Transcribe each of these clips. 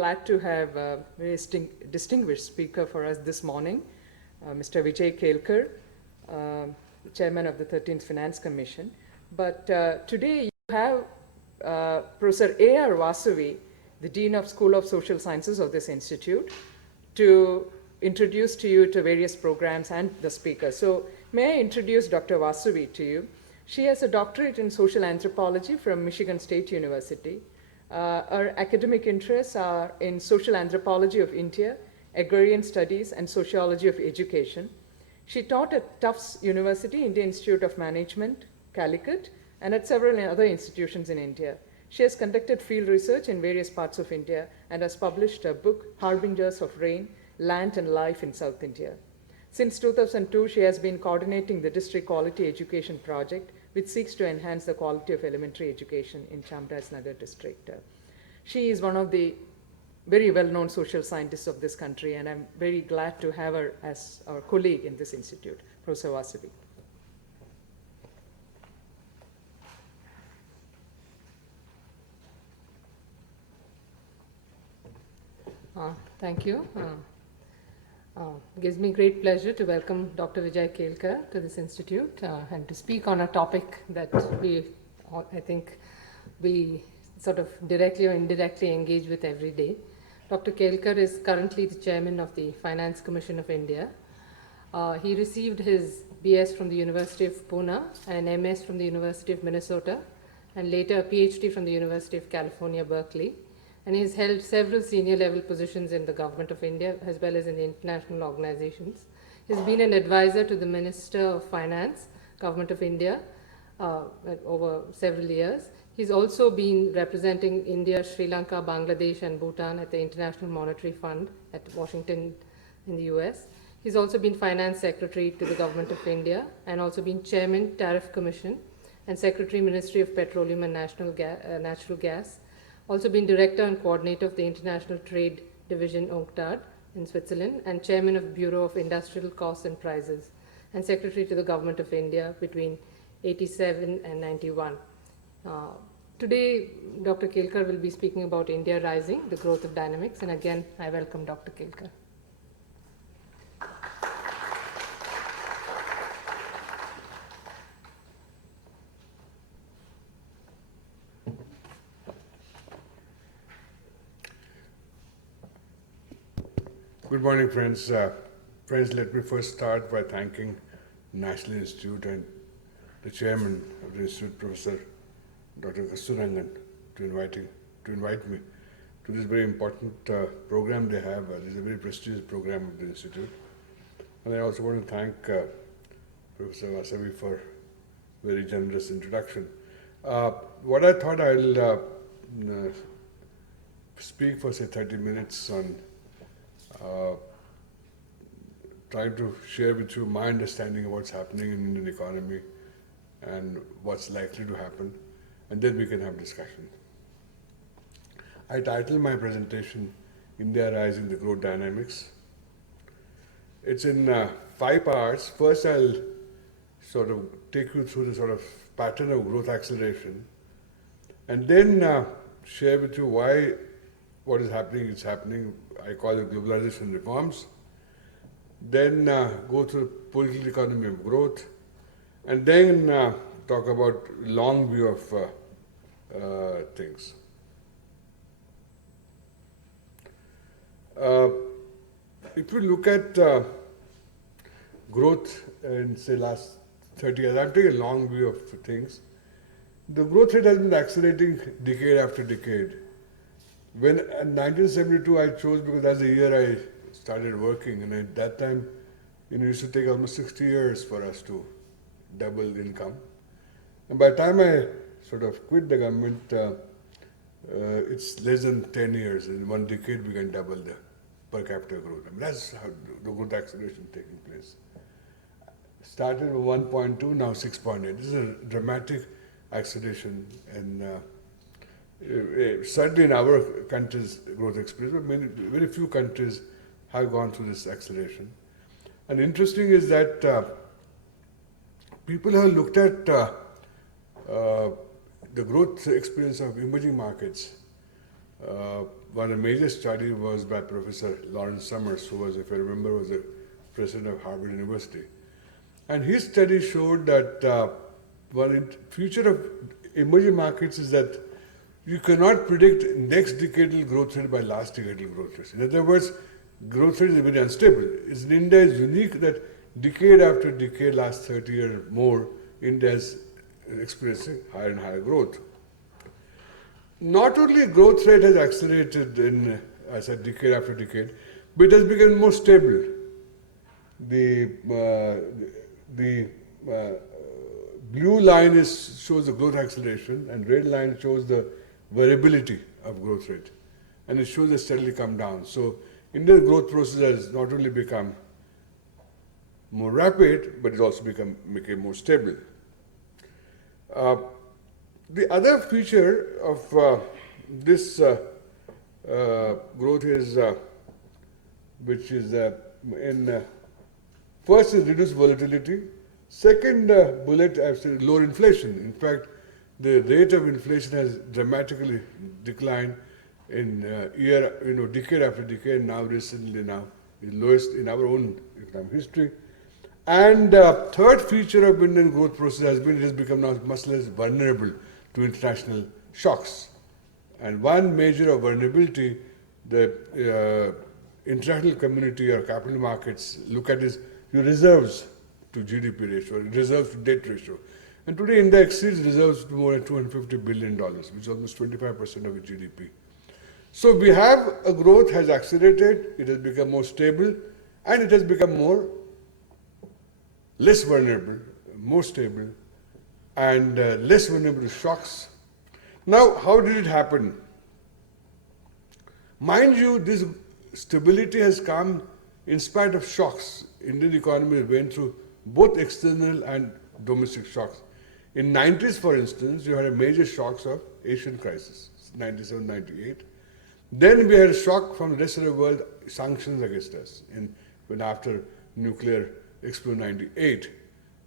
glad to have a very distinguished speaker for us this morning, Mr. Vijay Kelkar, the chairman of the 13th Finance Commission. But today you have Professor A.R. Vasavi, the Dean of School of Social Sciences of this institute, to introduce to you to various programs and the speakers. So may I introduce Dr. Vasavi to you. She has a doctorate in social anthropology from Michigan State University. Her academic interests are in social anthropology of India, agrarian studies, and sociology of education. She taught at Tufts University, Indian Institute of Management, Calicut, and at several other institutions in India. She has conducted field research in various parts of India and has published a book, Harbingers of Rain, Land and Life in South India. Since 2002, she has been coordinating the District Quality Education Project, which seeks to enhance the quality of elementary education in Chamarajanagar district. She is one of the very well-known social scientists of this country, and I'm very glad to have her as our colleague in this institute, Professor Vasavi. Thank you. It gives me great pleasure to welcome Dr. Vijay Kelkar to this institute and to speak on a topic that I think we sort of directly or indirectly engage with every day. Dr. Kelkar is currently the chairman of the Finance Commission of India. He received his BS from the University of Pune and an MS from the University of Minnesota, and later a PhD from the University of California, Berkeley. And he has held several senior level positions in the Government of India as well as in the international organizations. He has been an advisor to the Minister of Finance, Government of India, over several years. He's also been representing India, Sri Lanka, Bangladesh, and Bhutan at the International Monetary Fund at Washington in the US. He's also been Finance Secretary to the Government of India and also been Chairman, Tariff Commission, and Secretary, Ministry of Petroleum and Natural Gas. Also been Director and Coordinator of the International Trade Division, UNCTAD, in Switzerland, and Chairman of Bureau of Industrial Costs and Prices, and Secretary to the Government of India between 87 and 91. Today, Dr. Kelkar will be speaking about India Rising, the growth of dynamics, and again, I welcome Dr. Kelkar. Good morning, friends. Friends, let me first start by thanking National Institute and the chairman of the institute, Professor Dr. Kasturangan, to invite me to this very important program they have. This is a very prestigious program of the institute. And I also want to thank Professor Vasavi for a very generous introduction. What I thought I'll speak for say 30 minutes on trying to share with you my understanding of what's happening in the Indian economy and what's likely to happen, and then we can have discussion. I titled my presentation, India Rising, the Growth Dynamics. It's in 5 parts. First, I'll sort of take you through the sort of pattern of growth acceleration, and then share with you why what is happening. I call it globalisation reforms. Then go through the political economy of growth, and then talk about long view of things. If you look at growth in say last 30 years, I'm taking a long view of things. The growth rate has been accelerating decade after decade. When in 1972 I chose because that's the year I started working, and at that time it used to take almost 60 years for us to double the income. And by the time I sort of quit the government, it's less than 10 years. In 1 decade we can double the per capita growth. I mean, that's how the growth acceleration is taking place. Started with 1.2, now 6.8. This is a dramatic acceleration, and certainly in our country's growth experience, but very few countries have gone through this acceleration. And interesting is that people have looked at the growth experience of emerging markets. One of the major study was by Professor Lawrence Summers, who was, if I remember, was the president of Harvard University. And his study showed that one in future of emerging markets is that you cannot predict next decadal growth rate by last decadal growth rate. In other words, growth rate is very unstable. In India is unique that decade after decade, last 30 years or more, India is experiencing higher and higher growth. Not only growth rate has accelerated in, I said, decade after decade, but it has become more stable. The blue line shows the growth acceleration, and red line shows the variability of growth rate, and it shows it steadily come down. So India's growth process has not only become more rapid, but it also became more stable. The other feature of this growth is, which is first is reduced volatility. Second bullet, I've said lower inflation. In fact, the rate of inflation has dramatically declined in decade after decade. Now recently, is lowest in our own economic history. And third feature of Indian growth process has been it has become now much less vulnerable to international shocks. And one measure of vulnerability the international community or capital markets look at is your reserves to GDP ratio, reserves to debt ratio. And today India exceeds reserves to more than $250 billion, which is almost 25% of its GDP. So we have a growth has accelerated, it has become more stable, and it has become less vulnerable, more stable, and less vulnerable to shocks. Now, how did it happen? Mind you, this stability has come in spite of shocks. Indian economy went through both external and domestic shocks. In 90s, for instance, you had a major shocks of Asian crisis, 97, 98. Then we had a shock from the rest of the world, sanctions against us, when after nuclear explosion 98.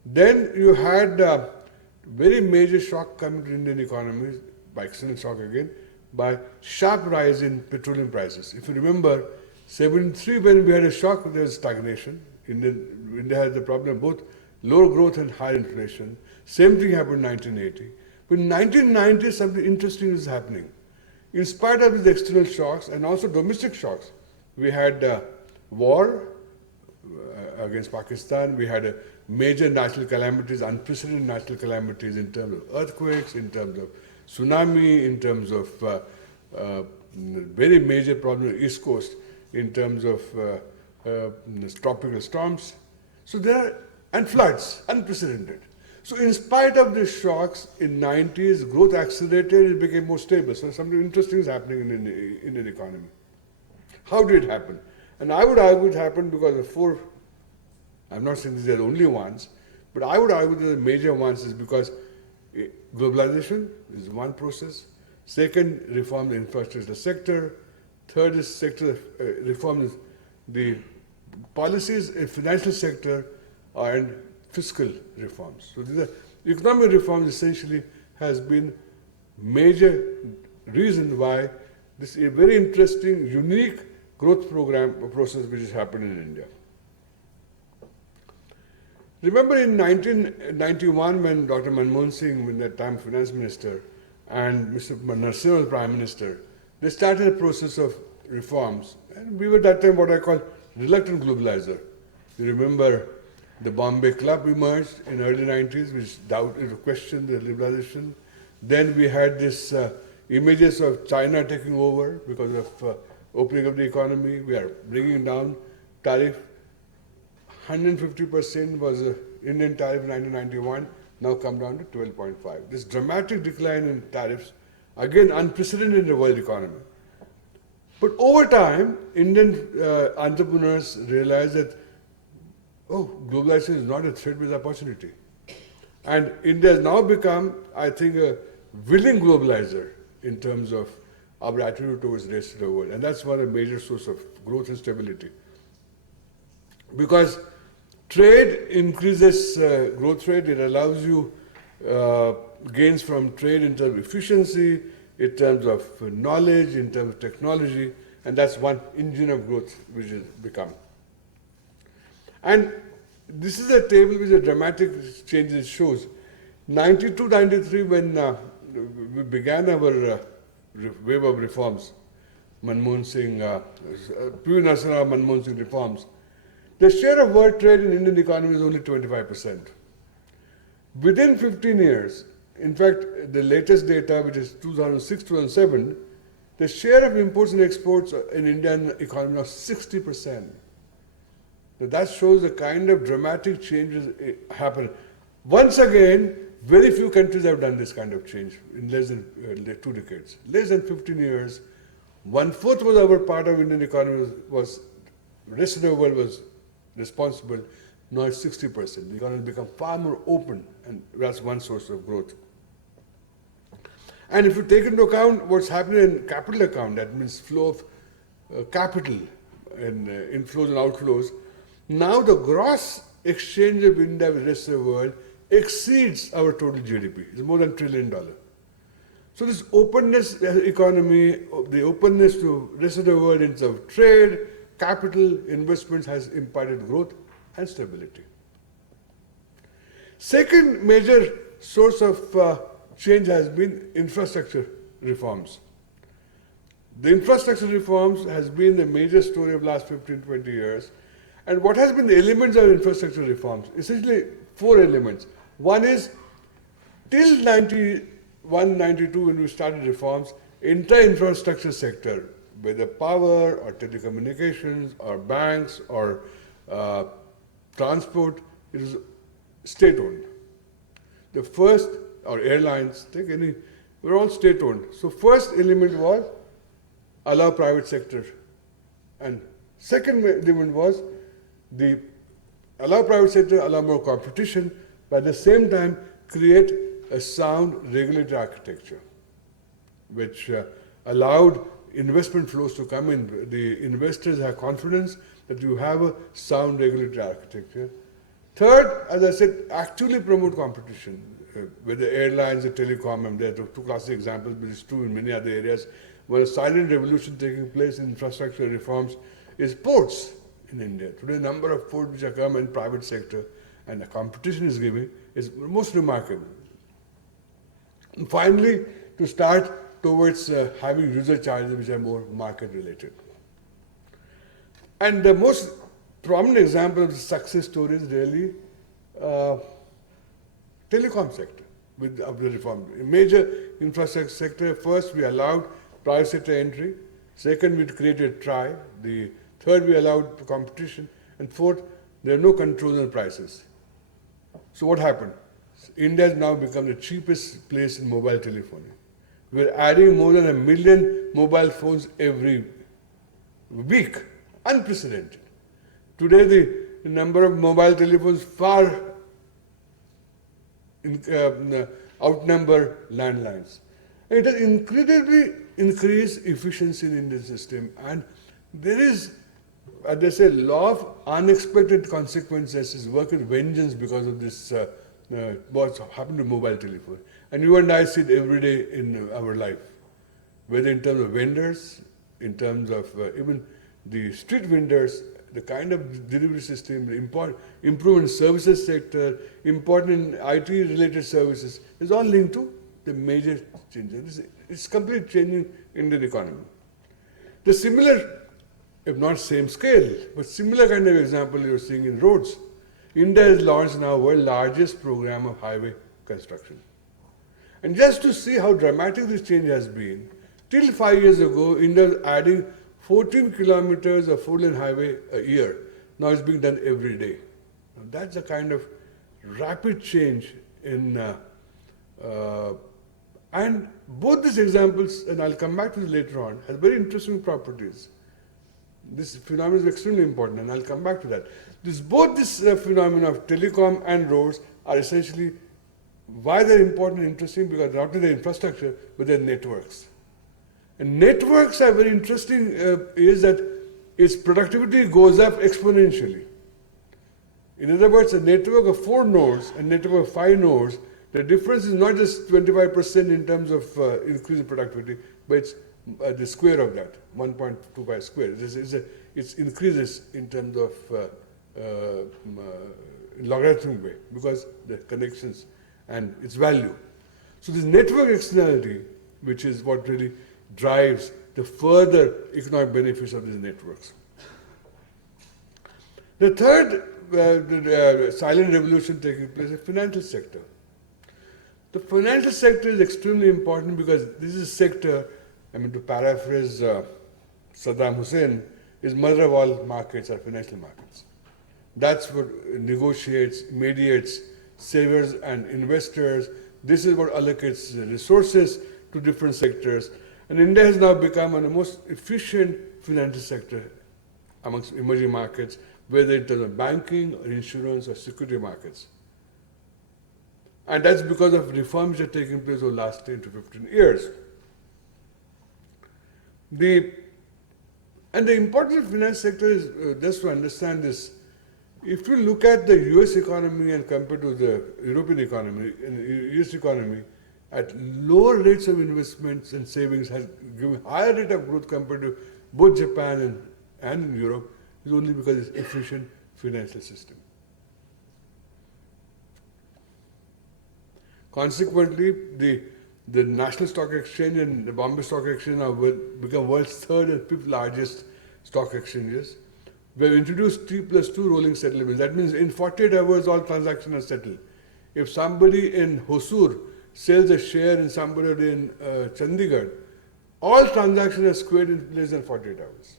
Then you had very major shock coming to Indian economy, by external shock again, by sharp rise in petroleum prices. If you remember, 73 when we had a shock, there was stagnation. India had the problem of both low growth and high inflation. Same thing happened in 1980. But in 1990, something interesting is happening. In spite of these external shocks and also domestic shocks, we had war against Pakistan. We had major natural calamities, unprecedented natural calamities in terms of earthquakes, in terms of tsunami, in terms of very major problem on the East Coast, in terms of tropical storms. So and floods, unprecedented. So in spite of the shocks in 90s, growth accelerated, it became more stable. So something interesting is happening in the Indian economy. How did it happen? And I would argue it happened because of four, I'm not saying these are the only ones, but I would argue that the major ones is because globalization is one process. Second, reform the infrastructure sector. Third is sector reform is the policies in financial sector and fiscal reforms. So the economic reforms essentially has been major reason why this is a very interesting, unique growth program process which is happening in India. Remember in 1991 when Dr. Manmohan Singh, when that time finance minister, and Mr. Narasimha was prime minister, they started a process of reforms. And we were at that time what I call reluctant globalizer. You remember the Bombay Club emerged in early 90s, which questioned the liberalization. Then we had this images of China taking over because of opening of the economy. We are bringing down tariff. 150% was Indian tariff in 1991, now come down to 12.5. This dramatic decline in tariffs, again unprecedented in the world economy. But over time, Indian entrepreneurs realized that, globalization is not a threat but an opportunity. And India has now become, I think, a willing globalizer in terms of our attitude towards the rest of the world. And that's one of the major sources of growth and stability. Because trade increases growth rate, it allows you gains from trade in terms of efficiency, in terms of knowledge, in terms of technology, and that's one engine of growth which has become. And this is a table which a dramatic changes shows. 92, 93, when we began our wave of reforms, Manmohan Singh, P.V. Narasimha Manmohan Singh reforms, the share of world trade in Indian economy is only 25%. Within 15 years, in fact, the latest data, which is 2006-2007, the share of imports and exports in Indian economy was 60%. So that shows the kind of dramatic changes happen. Once again, very few countries have done this kind of change in less than 2 decades. Less than 15 years, 1/4 was our part of Indian economy was rest of the world was responsible. Now it's 60%. The economy has become far more open, and that's one source of growth. And if you take into account what's happening in capital account, that means flow of capital and inflows and outflows, now the gross exchange of India with the rest of the world exceeds our total GDP. It's more than $1 trillion. So this openness economy, the openness to rest of the world in terms of trade, capital, investments has imparted growth and stability. Second major source of change has been infrastructure reforms. The infrastructure reforms has been the major story of the last 15-20 years. And what has been the elements of infrastructure reforms? Essentially 4 elements. One is, till 91, 92, when we started reforms, entire infrastructure sector, whether power or telecommunications or banks or transport, it is state-owned. The first, or airlines, take any, we're all state-owned. So first element was allow private sector. And second element was the allow private sector, allow more competition, but at the same time create a sound regulatory architecture, which allowed investment flows to come in. The investors have confidence that you have a sound regulatory architecture. Third, as I said, actively promote competition. With the airlines, the telecom, and there are 2 classic examples, but it's true in many other areas, where a silent revolution taking place in infrastructure reforms is ports in India. Today, the number of ports which are come in private sector and the competition is giving is most remarkable. And finally, to start towards having user charges which are more market related. And the most prominent example of the success story is really telecom sector of the reform. In major infrastructure sector, first we allowed private sector entry, second we created TRI, the third we allowed competition, and fourth, there are no controls on prices. So what happened? India has now become the cheapest place in mobile telephony. We're adding more than 1 million mobile phones every week, unprecedented. Today the number of mobile telephones far outnumber landlines. And it has incredibly increased efficiency in Indian system, and there is, as they say, law of unexpected consequences is work with vengeance because of this what's happened to mobile telephone. And you and I see it every day in our life, whether in terms of vendors, in terms of even the street vendors, the kind of delivery system, the improvement in services sector, important in IT-related services, is all linked to the major changes. It's completely changing Indian economy. The similar, if not same scale, but similar kind of example you're seeing in roads. India has launched now world's largest program of highway construction. And just to see how dramatic this change has been, till 5 years ago, India was adding 14 kilometers of 4-lane highway a year. Now it's being done every day. Now that's a kind of rapid change in, and both these examples, and I'll come back to this later on, have very interesting properties. This phenomenon is extremely important, and I'll come back to that. Both this phenomenon of telecom and roads are essentially why they're important and interesting, because not only the infrastructure, but their networks. And networks are very interesting, is that its productivity goes up exponentially. In other words, a network of 4 nodes, a network of 5 nodes The difference is not just 25% in terms of increase in productivity, but it's the square of that, 1.25 square. It increases in terms of logarithmic way because the connections and its value. So this network externality, which is what really drives the further economic benefits of these networks. The third silent revolution taking place is the financial sector. The financial sector is extremely important because this is a sector, to paraphrase Saddam Hussein, is mother of all markets are financial markets. That's what negotiates, mediates savers and investors. This is what allocates resources to different sectors. And India has now become one of the most efficient financial sector amongst emerging markets, whether it is banking or insurance or security markets. And that's because of reforms that are taking place over the last 10 to 15 years. And the importance of the finance sector is, just to understand this, if you look at the US economy and compare to the European economy, and the US economy, at lower rates of investments and savings has given higher rate of growth compared to both Japan and Europe, is only because it's efficient financial system. Consequently, the National Stock Exchange and the Bombay Stock Exchange have become world's third and fifth largest stock exchanges. We have introduced T+2 rolling settlements. That means in 48 hours, all transactions are settled. If somebody in Hosur sells a share in somebody in Chandigarh, all transactions are squared in less than 48 hours.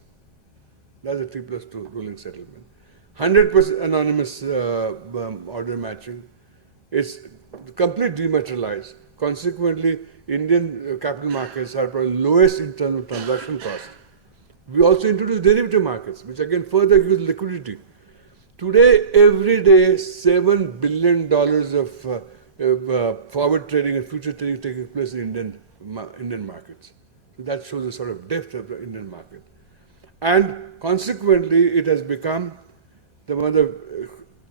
That's a T+2 rolling settlement. 100% anonymous order matching. It's complete dematerialized. Consequently, Indian capital markets are probably lowest in terms of transaction cost. We also introduced derivative markets, which again further gives liquidity. Today, every day, $7 billion of forward trading and future trading taking place in Indian markets. So that shows the sort of depth of the Indian market. And consequently, it has become one of the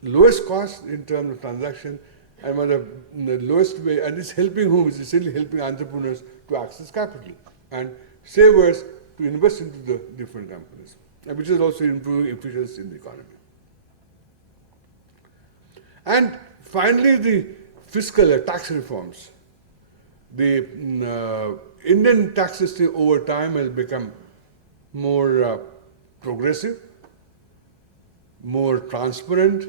lowest cost in terms of transaction and one of the lowest way, and it's helping whom? It's essentially helping entrepreneurs to access capital and savers to invest into the different companies, which is also improving efficiency in the economy. And finally, the fiscal tax reforms. The Indian tax system over time has become more progressive, more transparent,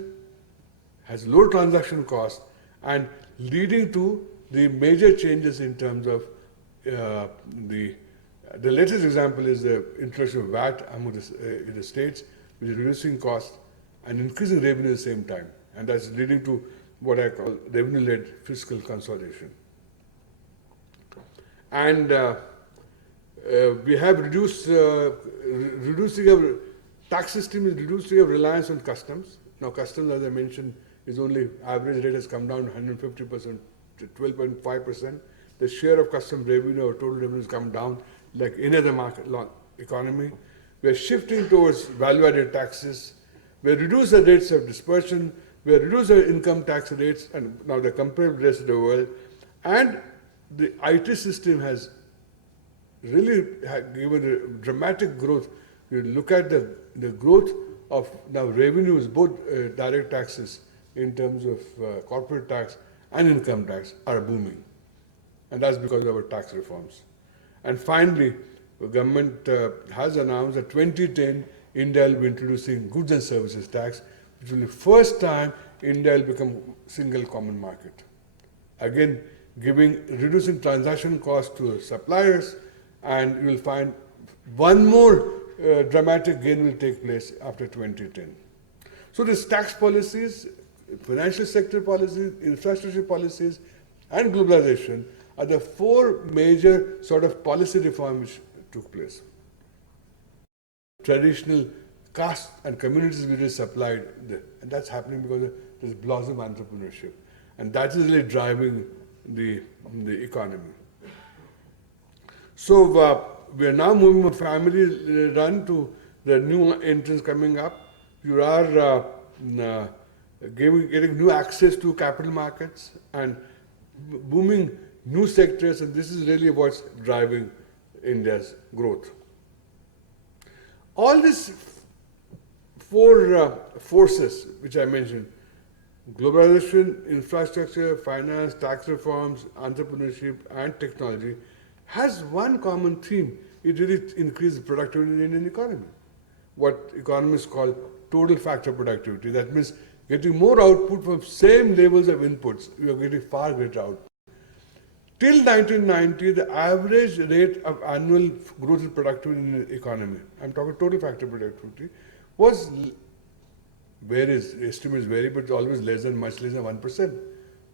has lower transaction cost, and leading to the major changes in terms of the latest example is the introduction of VAT among the states, which is reducing cost and increasing revenue at the same time. And that's leading to what I call revenue-led fiscal consolidation. And we have reducing our tax system is reducing our reliance on customs. Now, customs, as I mentioned, is only average rate has come down 150% to 12.5%. The share of custom revenue or total revenue has come down like any other market economy. We are shifting towards value-added taxes. We reduce the rates of dispersion. We reduce our income tax rates, and now they're compared with the rest of the world. And the IT system has really given a dramatic growth. You look at the growth of now revenues, both direct taxes in terms of corporate tax and income tax are booming. And that's because of our tax reforms. And finally, the government has announced that 2010, India will be introducing goods and services tax, which will be the first time India will become single common market. Again, reducing transaction costs to suppliers, and you will find one more dramatic gain will take place after 2010. So these tax policies, financial sector policies, infrastructure policies, and globalization are the four major sort of policy reforms which took place. Traditional caste and communities which is supplied, and that's happening because of this blossom entrepreneurship. And that is really driving the economy. So we are now moving from family run to the new entrants coming up. You are getting new access to capital markets, and booming new sectors, and this is really what's driving India's growth. All these four forces which I mentioned, globalization, infrastructure, finance, tax reforms, entrepreneurship, and technology, has one common theme. It really increases productivity in the Indian economy. What economists call total factor productivity. That means getting more output from same levels of inputs. We are getting far greater output. Till 1990, the average rate of annual growth in productivity in the economy, I'm talking total factor productivity, was varies, estimates vary, but it's always much less than 1%.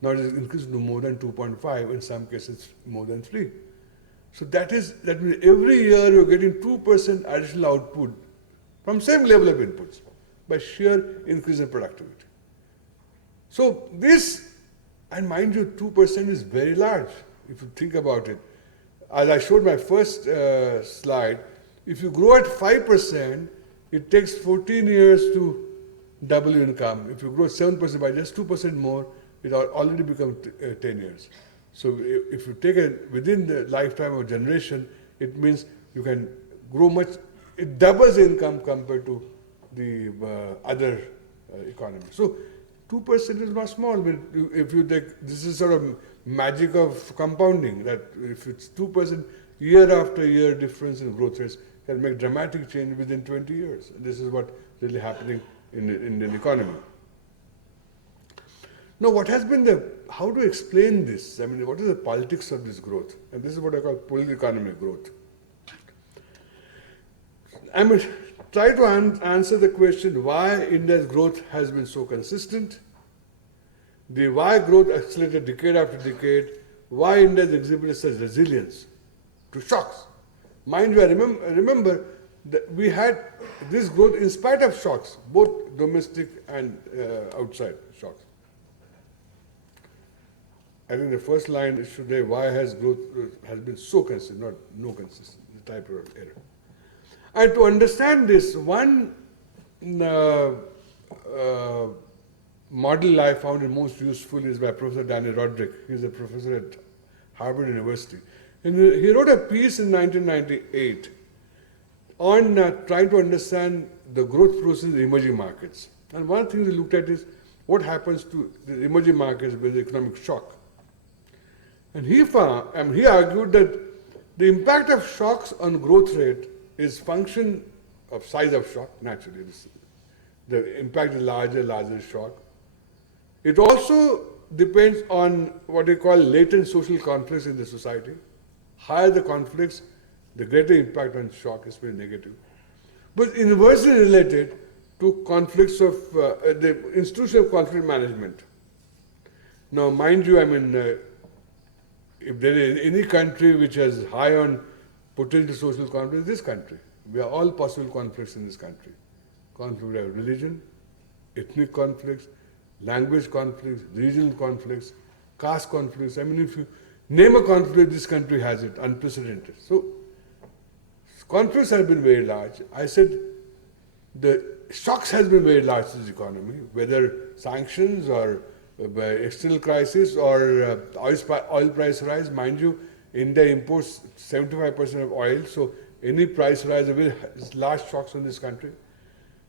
Now it has increased to more than 2.5, in some cases more than 3. So that means every year you're getting 2% additional output from same level of inputs by sheer increase in productivity. So this, and mind you, 2% is very large if you think about it. As I showed my first slide, if you grow at 5%, it takes 14 years to double your income. If you grow 7% by just 2% more, it already becomes 10 years. So if you take it within the lifetime of a generation, it means you can grow much, it doubles income compared to the other economies. So 2% is not small, but if you take, this is sort of magic of compounding, that if it's 2% year after year difference in growth rates can make dramatic change within 20 years. And this is what really happening in the Indian economy. Now, what has been how to explain this? I mean, what is the politics of this growth? And this is what I call political economic growth. I mean, try to answer the question why India's growth has been so consistent, why growth accelerated decade after decade, why India has exhibited such resilience to shocks. Mind you, I remember that we had this growth in spite of shocks, both domestic and outside shocks. I think the first line is today, why has growth has been so consistent, not no consistent, the type of error. And to understand this, one model I found it most useful is by Professor Danny Roderick. He's a professor at Harvard University. And he wrote a piece in 1998 on trying to understand the growth process in emerging markets. And one thing he looked at is what happens to the emerging markets with the economic shock. And he argued that the impact of shocks on growth rate is function of size of shock, naturally. The impact is larger shock. It also depends on what we call latent social conflicts in the society. Higher the conflicts, the greater impact on shock is very negative. But inversely related to conflicts of the institution of conflict management. Now, mind you, I mean, if there is any country which has high on potential social conflict, this country. We are all possible conflicts in this country. Conflict of religion, ethnic conflicts, language conflicts, regional conflicts, caste conflicts. I mean, if you name a conflict, this country has it, unprecedented. So, conflicts have been very large. I said the shocks has been very large to this economy, whether sanctions or by external crisis or oil price rise. Mind you, India imports 75% of oil, so any price rise will large shocks on this country.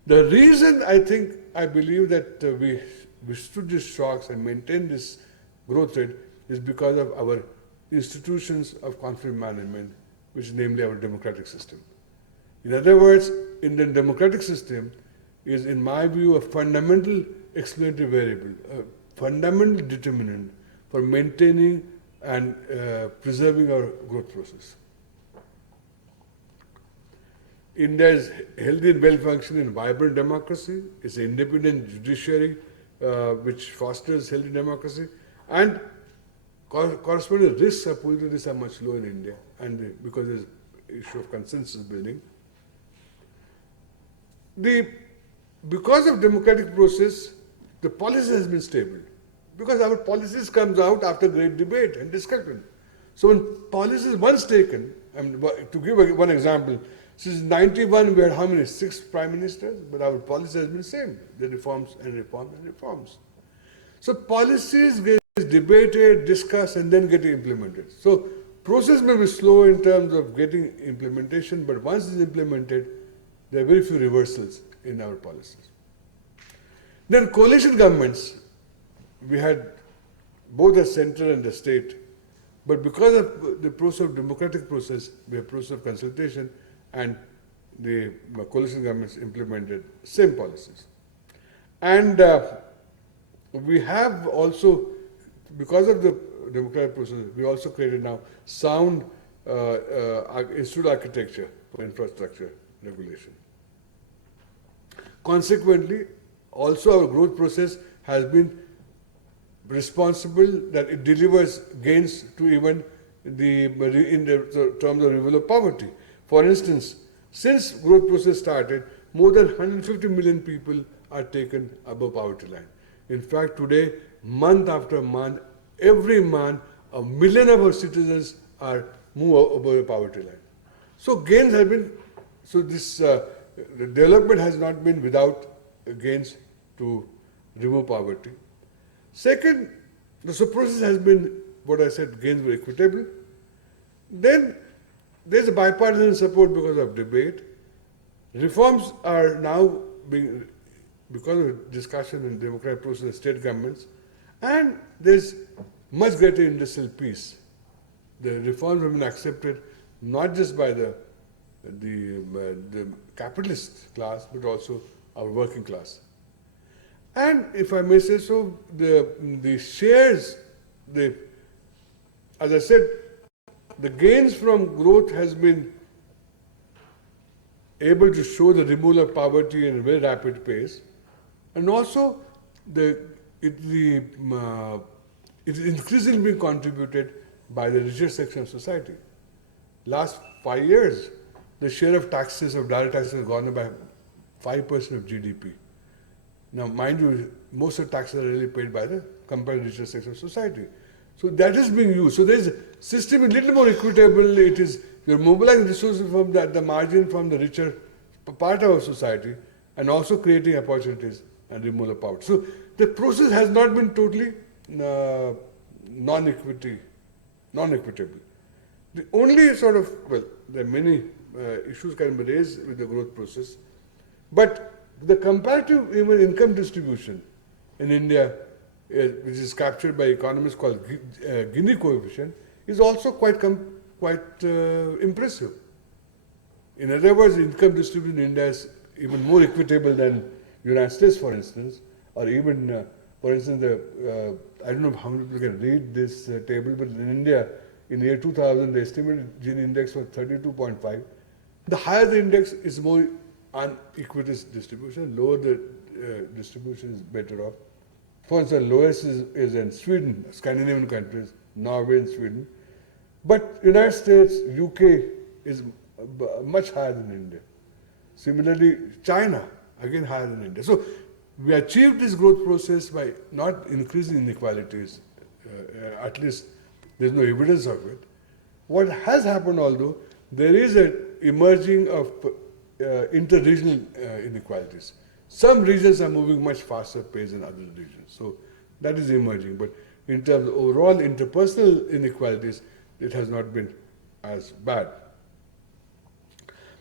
The reason I believe that we withstood these shocks and maintained this growth rate is because of our institutions of conflict management, which is namely our democratic system. In other words, Indian democratic system is, in my view, a fundamental explanatory variable, a fundamental determinant for maintaining and preserving our growth process. India is healthy and well-functioning and vibrant democracy. It's an independent judiciary which fosters healthy democracy, and corresponding risks of political risks are much lower in India, and because there's issue of consensus building. Because of democratic process, the policy has been stable. Because our policies comes out after great debate and discussion. So when policy is once taken, to give one example, since 91 we had how many? 6 prime ministers, but our policy has been the same. The reforms and reforms and reforms. So policies get is debated, discussed, and then get implemented. So process may be slow in terms of getting implementation, but once it's implemented, there are very few reversals in our policies. Then coalition governments, we had both the center and the state, but because of the process of democratic process, we have process of consultation, and the coalition governments implemented same policies. And we have also, because of the democratic process, we also created now sound institute architecture for infrastructure regulation. Consequently, also our growth process has been responsible that it delivers gains to even in the terms of removal of poverty. For instance, since growth process started, more than 150 million people are taken above poverty line. In fact, today, month after month, every month, 1 million of our citizens are moved above the poverty line. So gains have been, so this the development has not been without gains to remove poverty. Second, the process has been, what I said, gains were equitable. Then there's a bipartisan support because of debate. Reforms are now being, because of discussion in democratic process of state governments, and there's much greater industrial peace. The reforms have been accepted not just by the capitalist class, but also our working class. And if I may say so, the shares, as I said, the gains from growth has been able to show the removal of poverty in a very rapid pace, and also it is increasingly being contributed by the richer section of society. Last 5 years, the share of taxes, of direct taxes, has gone up by 5% of GDP. Now, mind you, most of the taxes are really paid by the comparative richer section of society. So that is being used. So there is a system a little more equitable. It is, you're mobilizing resources from the margin from the richer part of our society, and also creating opportunities and removal of poverty. So the process has not been totally non-equitable. The only sort of, well, there are many issues can be raised with the growth process, but the comparative even income distribution in India, which is captured by economists called Gini coefficient, is also quite impressive. In other words, income distribution in India is even more equitable than United States, for instance, or even, for instance, I don't know how many people can read this table, but in India, in the year 2000, the estimated Gini index was 32.5. The higher the index is more unequitous distribution, lower the distribution is better off. For instance, lowest is in Sweden, Scandinavian countries, Norway and Sweden. But United States, UK is much higher than India. Similarly, China, again higher than India. So we achieved this growth process by not increasing inequalities, at least there's no evidence of it. What has happened, although, there is an emerging of inter-regional inequalities. Some regions are moving much faster pace than other regions. So that is emerging. But in terms of overall interpersonal inequalities, it has not been as bad.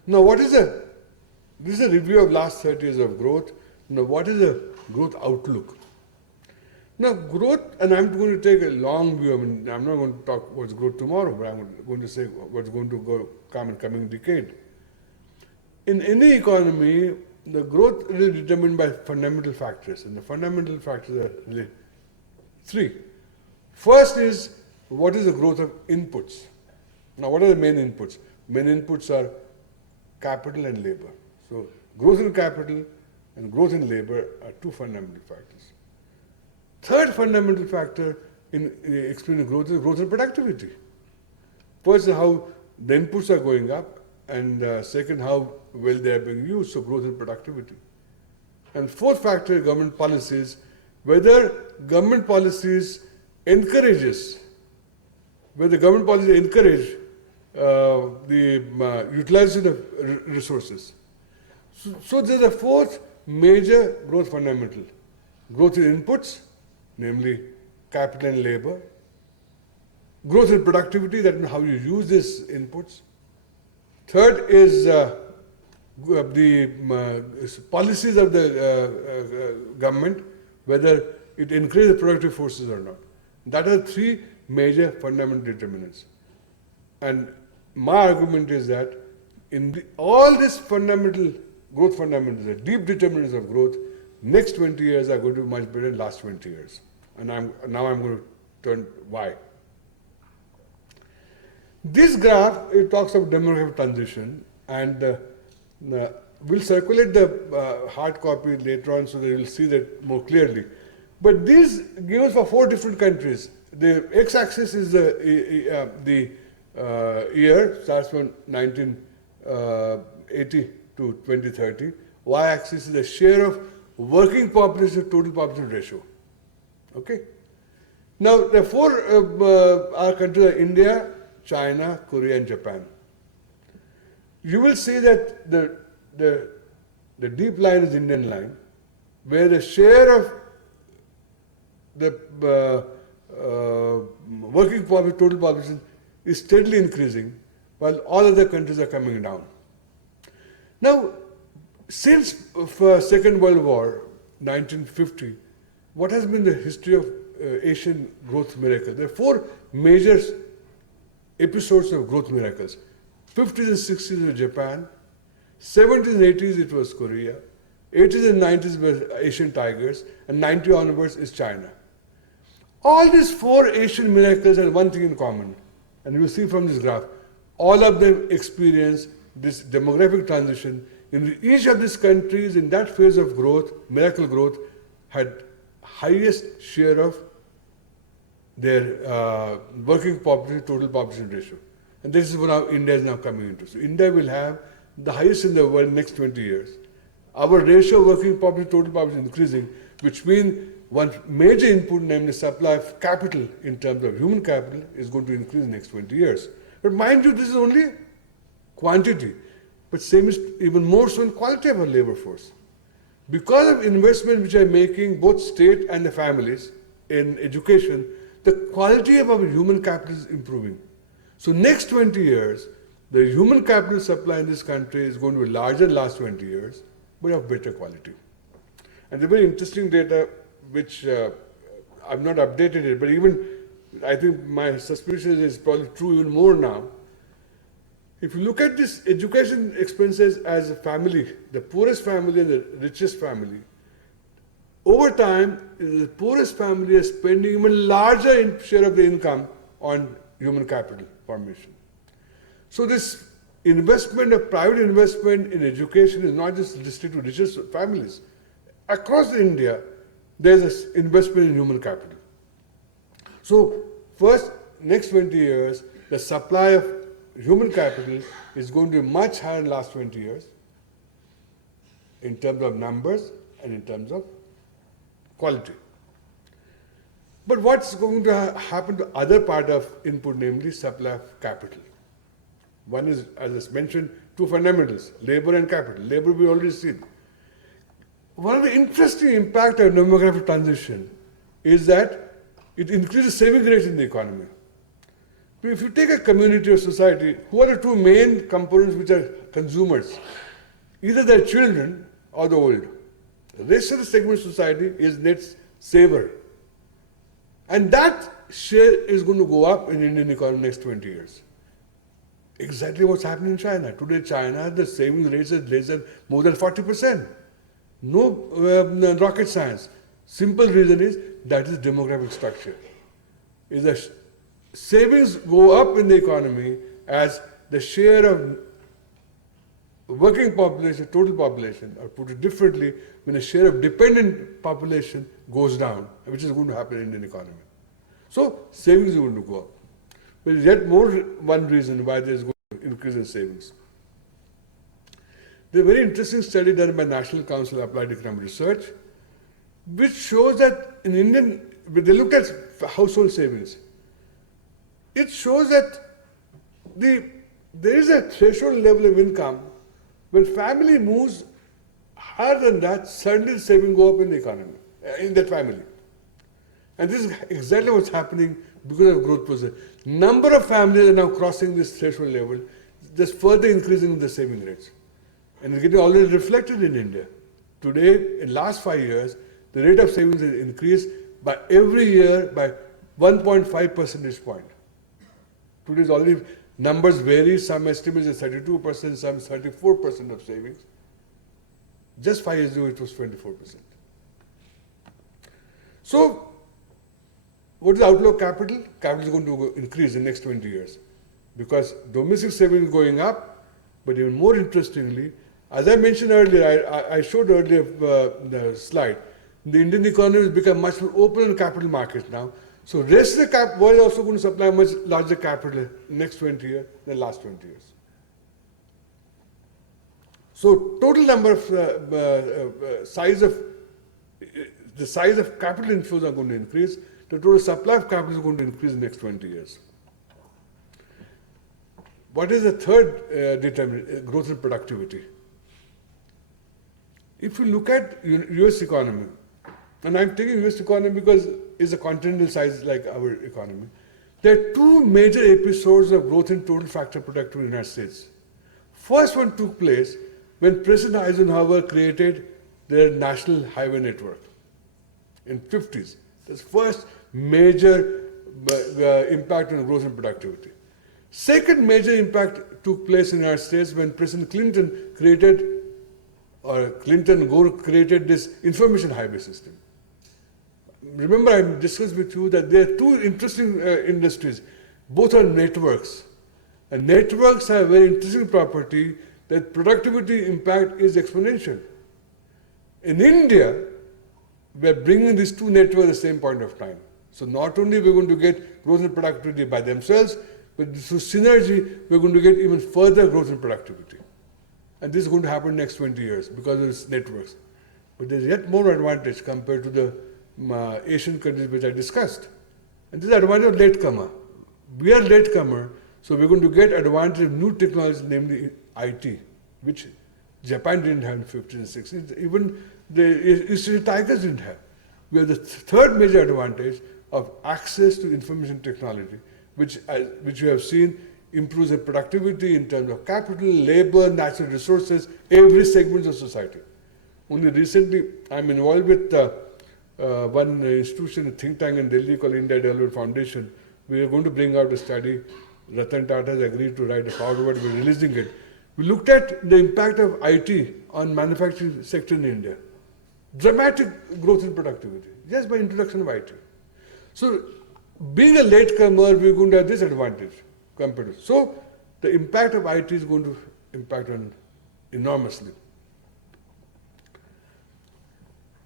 Now, this is a review of last 30 years of growth. Now, what is the growth outlook? Now, growth, and I'm going to take a long view. I mean, I'm not going to talk what's growth tomorrow, but I'm going to say what's going to come in coming decade. In any economy, the growth is really determined by fundamental factors, and the fundamental factors are really three. First is, what is the growth of inputs? Now, what are the main inputs? Main inputs are capital and labor. So, growth in capital and growth in labor are two fundamental factors. Third fundamental factor in explaining growth is growth in productivity. First, how the inputs are going up, and second, how well they are being used, so growth in productivity. And fourth factor is government policies, whether government policies encourage the utilization of resources. So there's a fourth major growth fundamental. Growth in inputs, namely capital and labor. Growth in productivity, that is how you use these inputs. Third is the policies of the government, whether it increases productive forces or not. That are three major fundamental determinants. And my argument is that all these fundamental growth fundamentals, the deep determinants of growth, next 20 years are going to be much better than last 20 years. And now I'm going to turn why. This graph, it talks of demographic transition, and we'll circulate the hard copy later on so that you'll see that more clearly. But this gives for 4 different countries. The x-axis is the year, starts from 1980 to 2030. Y-axis is the share of working population to total population ratio. Okay. Now the 4 our countries are India, China, Korea, and Japan. You will see that the deep line is Indian line, where the share of the working population, total population, is steadily increasing, while all other countries are coming down. Now, since Second World War, 1950, what has been the history of Asian growth miracle? There are 4 major episodes of growth miracles. 50s and 60s was Japan, 70s and 80s it was Korea, 80s and 90s were Asian tigers, and 90 onwards is China. All these 4 Asian miracles have one thing in common, and you will see from this graph, all of them experience this demographic transition. In each of these countries, in that phase of growth, miracle growth, had highest share of their working population, total population ratio. And this is what now India is now coming into. So India will have the highest in the world next 20 years. Our ratio of working population, total population is increasing, which means one major input, namely supply of capital in terms of human capital, is going to increase in the next 20 years. But mind you, this is only quantity. But same is even more so in quality of our labor force. Because of investment which are making both state and the families in education, the quality of our human capital is improving. So next 20 years, the human capital supply in this country is going to be larger than last 20 years, but of better quality. And the very interesting data, which I've not updated it, but even I think my suspicion is probably true even more now. If you look at this education expenses as a family, the poorest family and the richest family, over time, the poorest family is spending even larger share of the income on human capital formation. So this investment, of private investment in education is not just restricted to richest families. Across India, there's an investment in human capital. So first, next 20 years, the supply of human capital is going to be much higher in the last 20 years in terms of numbers and in terms of quality. But what's going to happen to other part of input, namely supply of capital? One is, as I mentioned, 2 fundamentals, labor and capital. Labor we already seen. One of the interesting impact of demographic transition is that it increases saving rates in the economy. But if you take a community or society, who are the 2 main components which are consumers? Either their children or the old. The rest of the segment of society is net saver. And that share is going to go up in Indian economy next 20 years. Exactly what's happening in China. Today, China, the savings rate is less than more than 40%. No rocket science. Simple reason is that is demographic structure. Is that savings go up in the economy as the share of working population, total population, or put it differently, when the share of dependent population goes down, which is going to happen in the Indian economy. So savings are going to go up. But yet more one reason why there is going to increase in savings. There's a very interesting study done by National Council of Applied Economic Research, which shows that in Indian, they looked at household savings. It shows that there is a threshold level of income. When family moves higher than that, suddenly savings go up in the economy, in that family. And this is exactly what's happening because of growth process. Number of families are now crossing this threshold level, just further increasing the saving rates. And it's getting already reflected in India. Today, in last 5 years, the rate of savings has increased by every year by 1.5 percentage point. Today's already numbers vary. Some estimates are 32%, some 34% of savings. Just 5 years ago, it was 24%. So, what is the outlook of capital? Capital is going to increase in the next 20 years because domestic savings is going up, but even more interestingly, as I mentioned earlier, I showed earlier the slide, the Indian economy has become much more open in capital markets now. So rest of the world is also going to supply much larger capital next 20 years than last 20 years. So total number of the size of capital inflows are going to increase. The total supply of capital is going to increase in the next 20 years. What is the third determinant? Growth in productivity. If you look at US economy, and I'm taking US economy because it's a continental size like our economy, there are two major episodes of growth in total factor productivity in the United States. First one took place when President Eisenhower created their national highway network in 50s. That's first major impact on growth and productivity. Second major impact took place in the United States when President Clinton created this information highway system. Remember, I discussed with you that there are two interesting industries. Both are networks. And networks have a very interesting property that productivity impact is exponential. In India, we are bringing these two networks at the same point of time. So not only we're going to get growth in productivity by themselves, but through synergy, we're going to get even further growth in productivity. And this is going to happen next 20 years because of its networks. But there's yet more advantage compared to the Asian countries which I discussed. And this is the advantage of latecomer. We are latecomer, so we're going to get advantage of new technologies, namely IT, which Japan didn't have in 50s and 60s. Even the Eastern Tigers didn't have. We have the third major advantage of access to information technology, which you have seen improves the productivity in terms of capital, labor, natural resources, every segment of society. Only recently, I'm involved with one institution, a think tank in Delhi called India Development Foundation. We are going to bring out a study. Ratan Tata has agreed to write a forward. We're releasing it. We looked at the impact of IT on manufacturing sector in India. Dramatic growth in productivity just by introduction of IT. So, being a latecomer, we're going to have this advantage compared to. So, the impact of IT is going to impact on enormously.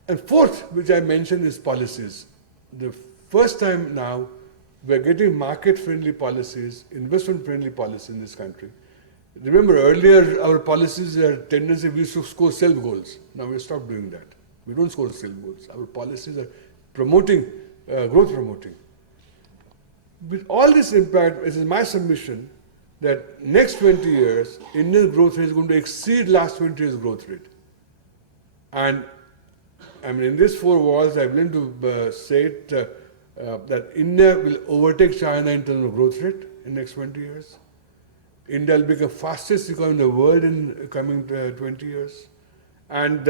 And fourth, which I mentioned, is policies. The first time now, we're getting market-friendly policies, investment-friendly policies in this country. Remember, earlier our policies are tendency, we used to score self-goals. Now we stopped doing that. We don't score self-goals. Our policies are promoting, growth promoting. With all this impact, it is my submission that next 20 years, Indian growth rate is going to exceed last 20 years' growth rate. And I mean, in these four walls, I'm going to say it, that India will overtake China in terms of growth rate in the next 20 years. India will become fastest economy in the world in coming 20 years. And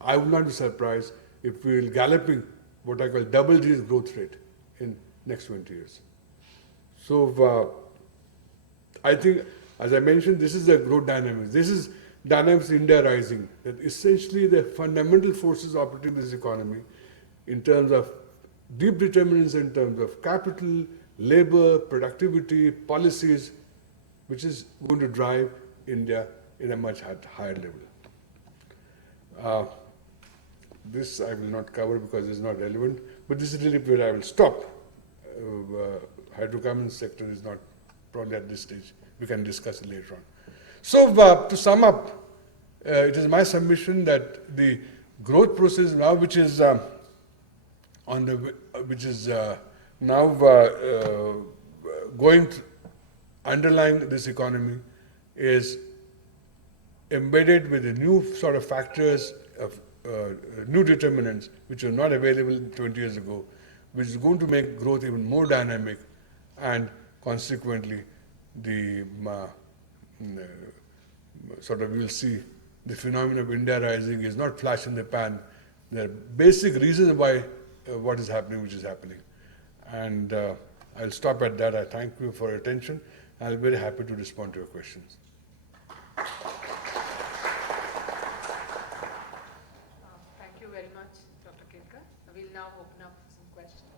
I would not be surprised if we will galloping what I call double-digit growth rate in next 20 years. So I think, as I mentioned, this is the growth dynamics. This is dynamics India rising. That essentially the fundamental forces operating this economy in terms of deep determinants in terms of capital, labor, productivity, policies, which is going to drive India in a much higher level. This I will not cover because it's not relevant, but this is really where I will stop. Hydrocarbon sector is not probably at this stage. We can discuss it later on. So to sum up, it is my submission that the growth process now, which is now going underlying this economy, is embedded with the new sort of factors of new determinants which were not available 20 years ago, which is going to make growth even more dynamic, and consequently the sort of you'll see the phenomenon of India rising is not flash in the pan. There are basic reasons why what is happening, which is happening. And I'll stop at that. I thank you for your attention. I'll be very happy to respond to your questions. Thank you very much, Dr. Kelkar. We'll now open up for some questions.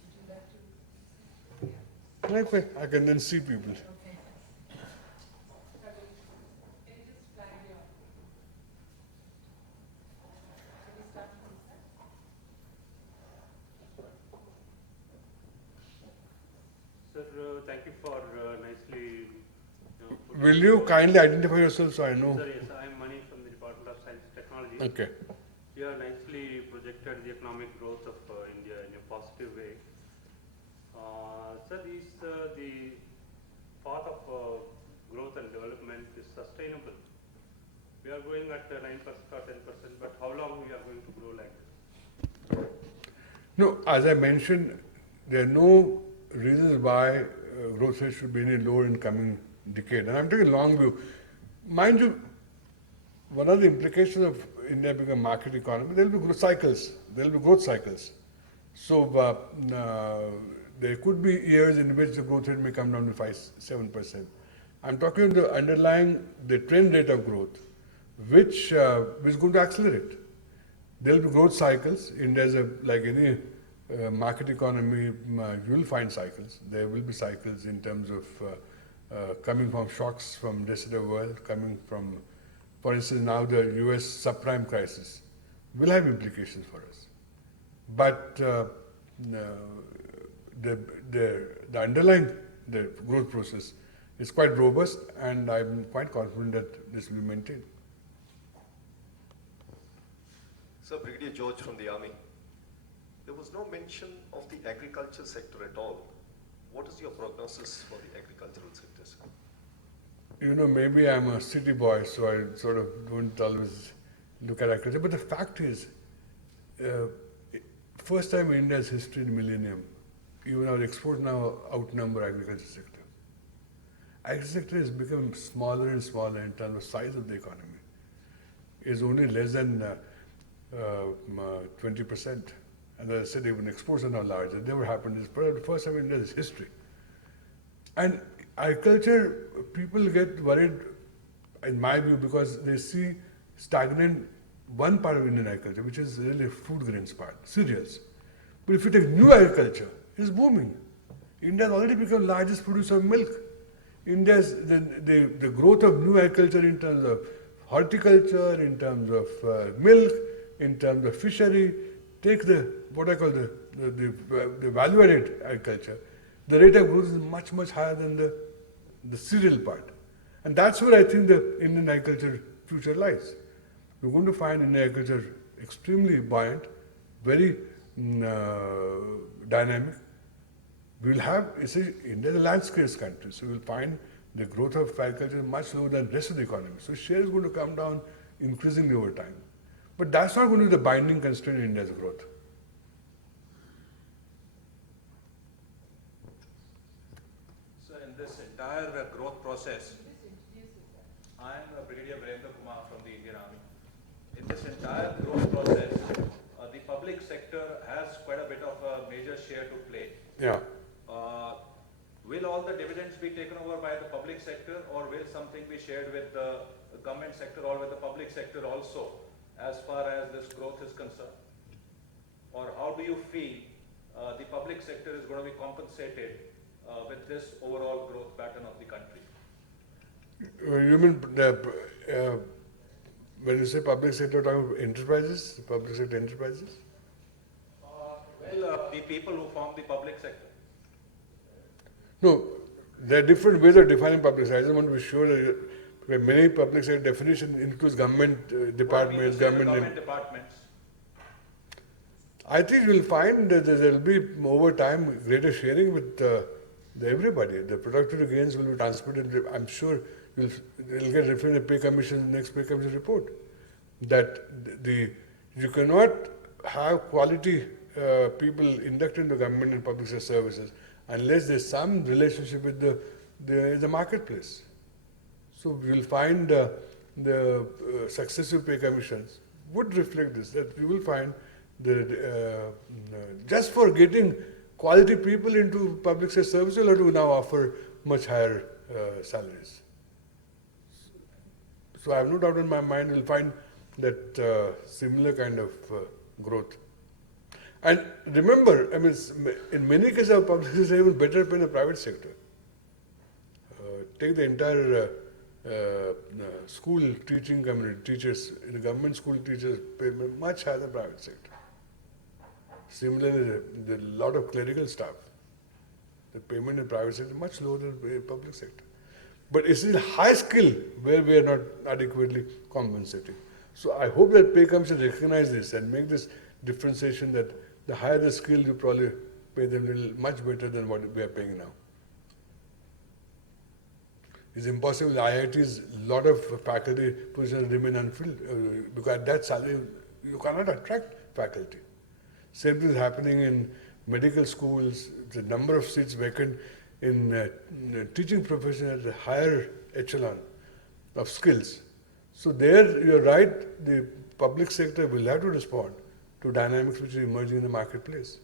Would you like to? I can then see people. Okay. Can you just flag your? Can we start from this side? Sir, thank you for nicely. putting Will you forward- kindly identify yourself so I know? Sir, yes, I am Mani from the Department of Science and Technology. Okay. You have nicely projected the economic growth of India in a positive way. Sir, is the path of growth and development is sustainable? We are going at 9% or 10%, but how long we are going to grow like this? No, as I mentioned, there are no reasons why growth rate should be any lower in coming decade. And I'm taking a long view. Mind you, one of the implications of India being a market economy, there will be growth cycles. There will be growth cycles. So there could be years in which the growth rate may come down to 5-7%. I'm talking the underlying, the trend rate of growth, which is going to accelerate. There will be growth cycles. India is like any market economy, you will find cycles. There will be cycles in terms of coming from shocks from the rest of the world, coming from, for instance, now the US subprime crisis will have implications for us. But the underlying the growth process is quite robust, and I'm quite confident that this will be maintained. Sir, Brigadier George from the Army. There was no mention of the agriculture sector at all. What is your prognosis for the agricultural sector, sir? You know, maybe I'm a city boy, so I sort of don't always look at agriculture. But the fact is, first time in India's history in millennium, even our exports now outnumber agriculture sector. Agriculture sector has become smaller and smaller in terms of size of the economy. It's only less than 20%. And as I said, even exports are now larger. It never happened. It's probably the first time in India's history. And agriculture, people get worried, in my view, because they see stagnant one part of Indian agriculture, which is really food grains part, cereals. But if you take new agriculture, it's booming. India has already become largest producer of milk. India's the growth of new agriculture in terms of horticulture, in terms of milk, in terms of fishery, take what I call the value-added agriculture, the rate of growth is much, much higher than the cereal part. And that's where I think the Indian agriculture future lies. We're going to find Indian agriculture extremely buoyant, very dynamic. We'll have, India is a land-scarce country, so we'll find the growth of agriculture much lower than the rest of the economy. So share is going to come down increasingly over time. But that's not going to be the binding constraint in India's growth. So in this entire growth process, I am Brigadier Virendra Kumar from the Indian Army. In this entire growth process, the public sector has quite a bit of a major share to play. Yeah. Will all the dividends be taken over by the public sector, or will something be shared with the government sector or with the public sector also, as far as this growth is concerned? Or how do you feel the public sector is going to be compensated with this overall growth pattern of the country? You mean when you say public sector, talking about enterprises, public sector enterprises? The people who form the public sector. No, there are different ways of defining public sector. I just want to be sure that many public sector definition includes government departments, government departments. I think you will find that there will be over time greater sharing with everybody. The productivity gains will be transmitted. I'm sure you'll get reflected in the pay commission, next pay commission report. that you cannot have quality people inducted into government and public sector services unless there's some relationship with the marketplace. So you'll find the successive pay commissions would reflect this, that you will find that just for getting quality people into public sector services, you'll have to now offer much higher salaries. So I have no doubt in my mind you'll find that similar kind of growth. And remember, I mean, in many cases, our public sector is even better than the private sector. Take the entire school teaching community, teachers, in the government school teachers pay much higher than private sector. Similarly, the lot of clerical staff, the payment in private sector is much lower than public sector. But it's in high skill where we are not adequately compensating. So I hope that pay commission recognize this and make this differentiation that the higher the skill, you probably pay them little much better than what we are paying now. It's impossible. IIT's lot of faculty positions remain unfilled because at that salary you cannot attract faculty. Same thing is happening in medical schools. The number of seats vacant in teaching profession at a higher echelon of skills. So there you're right, the public sector will have to respond to dynamics which are emerging in the marketplace.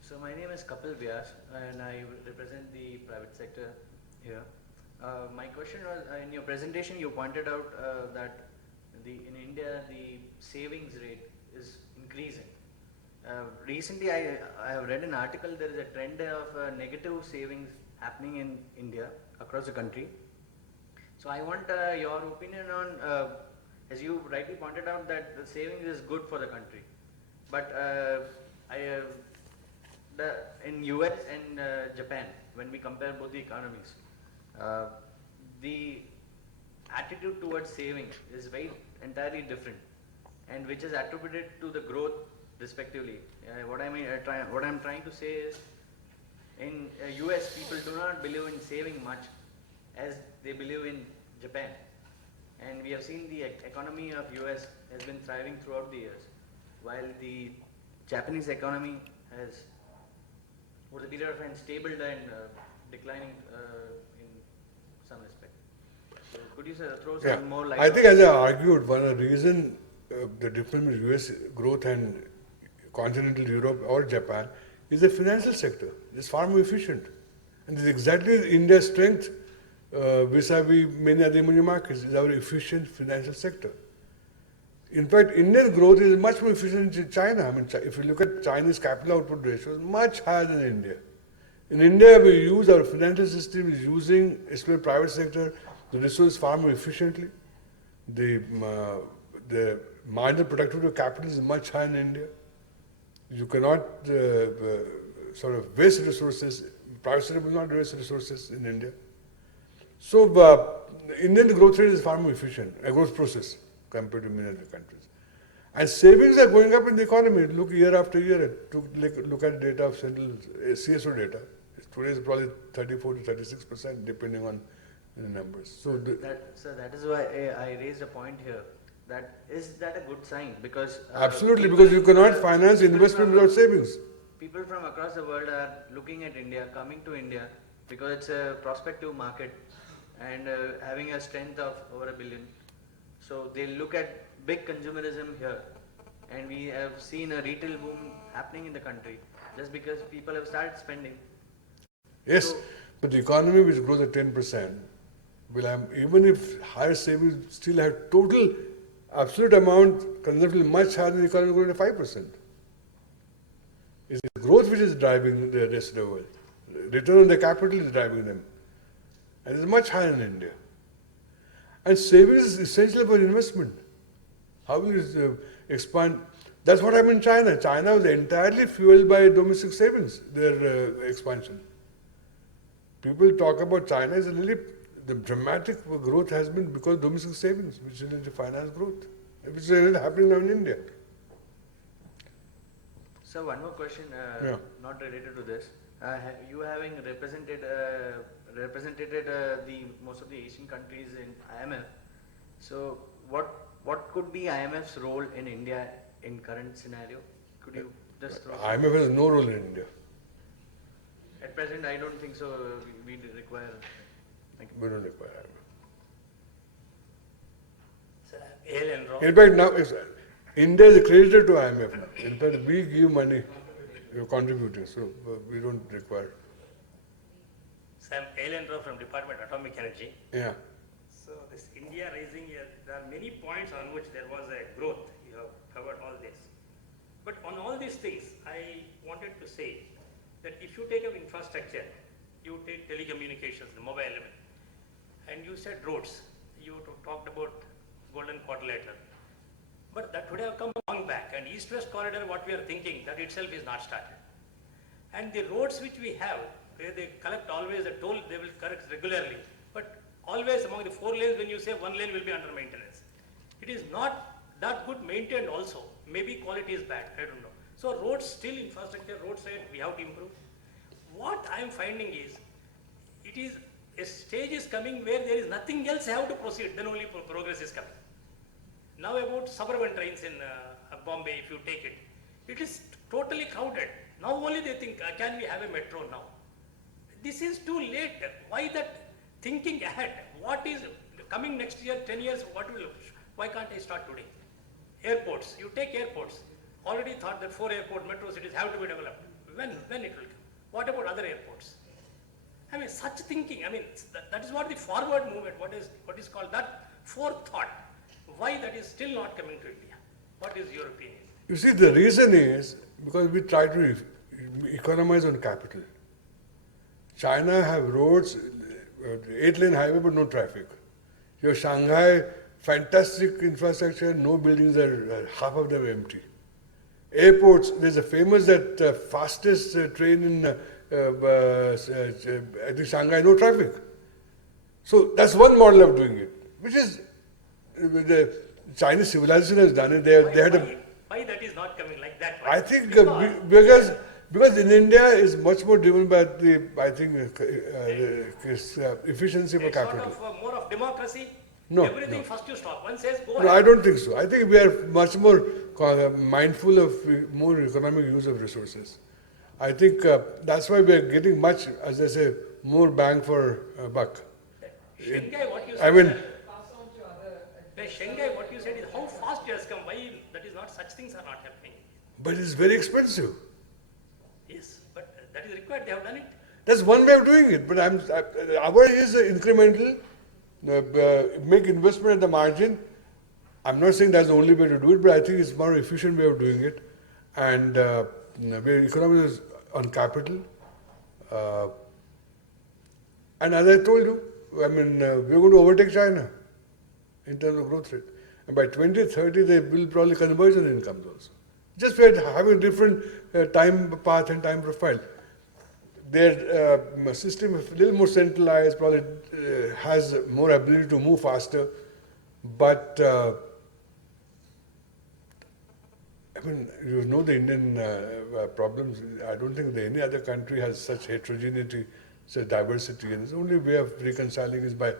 So my name is Kapil Vyas and I represent the private sector here. My question was, in your presentation you pointed out that in India the savings rate is increasing. Recently I have read an article, there is a trend of negative savings happening in India across the country. So I want your opinion on, as you rightly pointed out that the savings is good for the country. But in US and Japan, when we compare both the economies, the attitude towards saving is entirely different, and which is attributed to the growth respectively. What I'm trying to say is, in US people do not believe in saving much as they believe in Japan, and we have seen the economy of US has been thriving throughout the years, while the Japanese economy has over the period of time stable and declining in some respect. So could you throw some more light? I think, as I argued, one of the reason the difference between US growth and continental Europe or Japan is the financial sector. It's far more efficient, and this is exactly India's strength vis-a-vis many other emerging markets. Is our efficient financial sector. In fact, Indian growth is much more efficient in China. I mean, if you look at Chinese capital output ratio, it's much higher than India. In India, we use our financial system is using, especially private sector, the resources far more efficiently. The marginal productivity of capital is much higher in India. You cannot sort of waste resources. Private sector will not waste resources in India. So, Indian growth rate is far more efficient, a growth process compared to many other countries. And savings are going up in the economy. Look year after year, look at data of central CSO data. Today is probably 34 to 36%, depending on the numbers. So that is why I raised a point here. Is that a good sign? Because absolutely, because you cannot finance investment without savings. People from across the world are looking at India, coming to India, because it's a prospective market and having a strength of over $1 billion. So they look at big consumerism here, and we have seen a retail boom happening in the country just because people have started spending. Yes, so, but the economy which grows at 10% will have, even if higher savings, still have total absolute amount consumption much higher than the economy growing at 5%. It's the growth which is driving the rest of the world. Return on the capital is driving them, and it's much higher in India. And savings is essential for investment. How will you expand? That's what happened in China. China was entirely fueled by domestic savings, their expansion. People talk about China as really the dramatic growth has been because of domestic savings, which is really finance growth, which is really happening now in India. So one more question, not related to this. You having represented represented the most of the Asian countries in IMF. So what could be IMF's role in India in current scenario? Could you just throw some- IMF has no role in India. At present, I don't think so. We require. We don't require IMF. In In fact, now India is a creditor to IMF now. In fact, we give money, we're contributing, so we don't require. Sam Ailendro from Department of Atomic Energy. Yeah. So this India raising, there are many points on which there was a growth. You have covered all this. But on all these things, I wanted to say that if you take up infrastructure, you take telecommunications, the mobile element, and you said roads, you talked about Golden Quadrilateral. But that would have come long back, and East-West corridor, what we are thinking, that itself is not started. And the roads which we have, where they collect always the toll, they will correct regularly. But always among the 4 lanes, when you say 1 lane will be under maintenance. It is not that good maintained also. Maybe quality is bad, I don't know. So roads, still infrastructure, roadside, we have to improve. What I am finding is, it is, a stage is coming where there is nothing else I have to proceed, then only progress is coming. Now about suburban trains in Bombay, if you take it, it is totally crowded. Now only they think, can we have a metro now? This is too late. Why that thinking ahead? What is coming next year, 10 years, why can't I start today? Airports, you take airports. Already thought that 4 airport metro cities have to be developed. When it will come? What about other airports? I mean, such thinking, I mean, that is what the forward movement, what is called that forethought. Why that is still not coming to India? What is your opinion? You see, the reason is because we try to economize on capital. China have roads, 8-lane highway, but no traffic. Your Shanghai, fantastic infrastructure, no buildings are half of them empty. Airports, there's a famous fastest train in I think Shanghai, no traffic. So that's one model of doing it, which is the Chinese civilization has done it. Why that is not coming like that? I think because in India is much more driven by the efficiency of It's capital. sort of more of democracy. No, Everything no. first you stop. One says go No, I ahead. don't think so. I think we are much more mindful of more economic use of resources. I think that's why we are getting much, as I say, more bang for buck. Shanghai, what you said. I mean, Shanghai, what you said is how fast it has come. Why that is not, such things are not happening. but it's very expensive. Yes, but that is required. They have done it. That's one way of doing it. But our is incremental. Make investment at the margin. I'm not saying that's the only way to do it, but I think it's more efficient way of doing it. And we're economics on capital. And as I told you, I mean, we're going to overtake China in terms of growth rate. And by 2030, they will probably converge on incomes also. Just we're having different time path and time profile. Their system is a little more centralized, probably has more ability to move faster. But, I mean, you know the Indian problems. I don't think that any other country has such heterogeneity, such diversity. And the only way of reconciling is by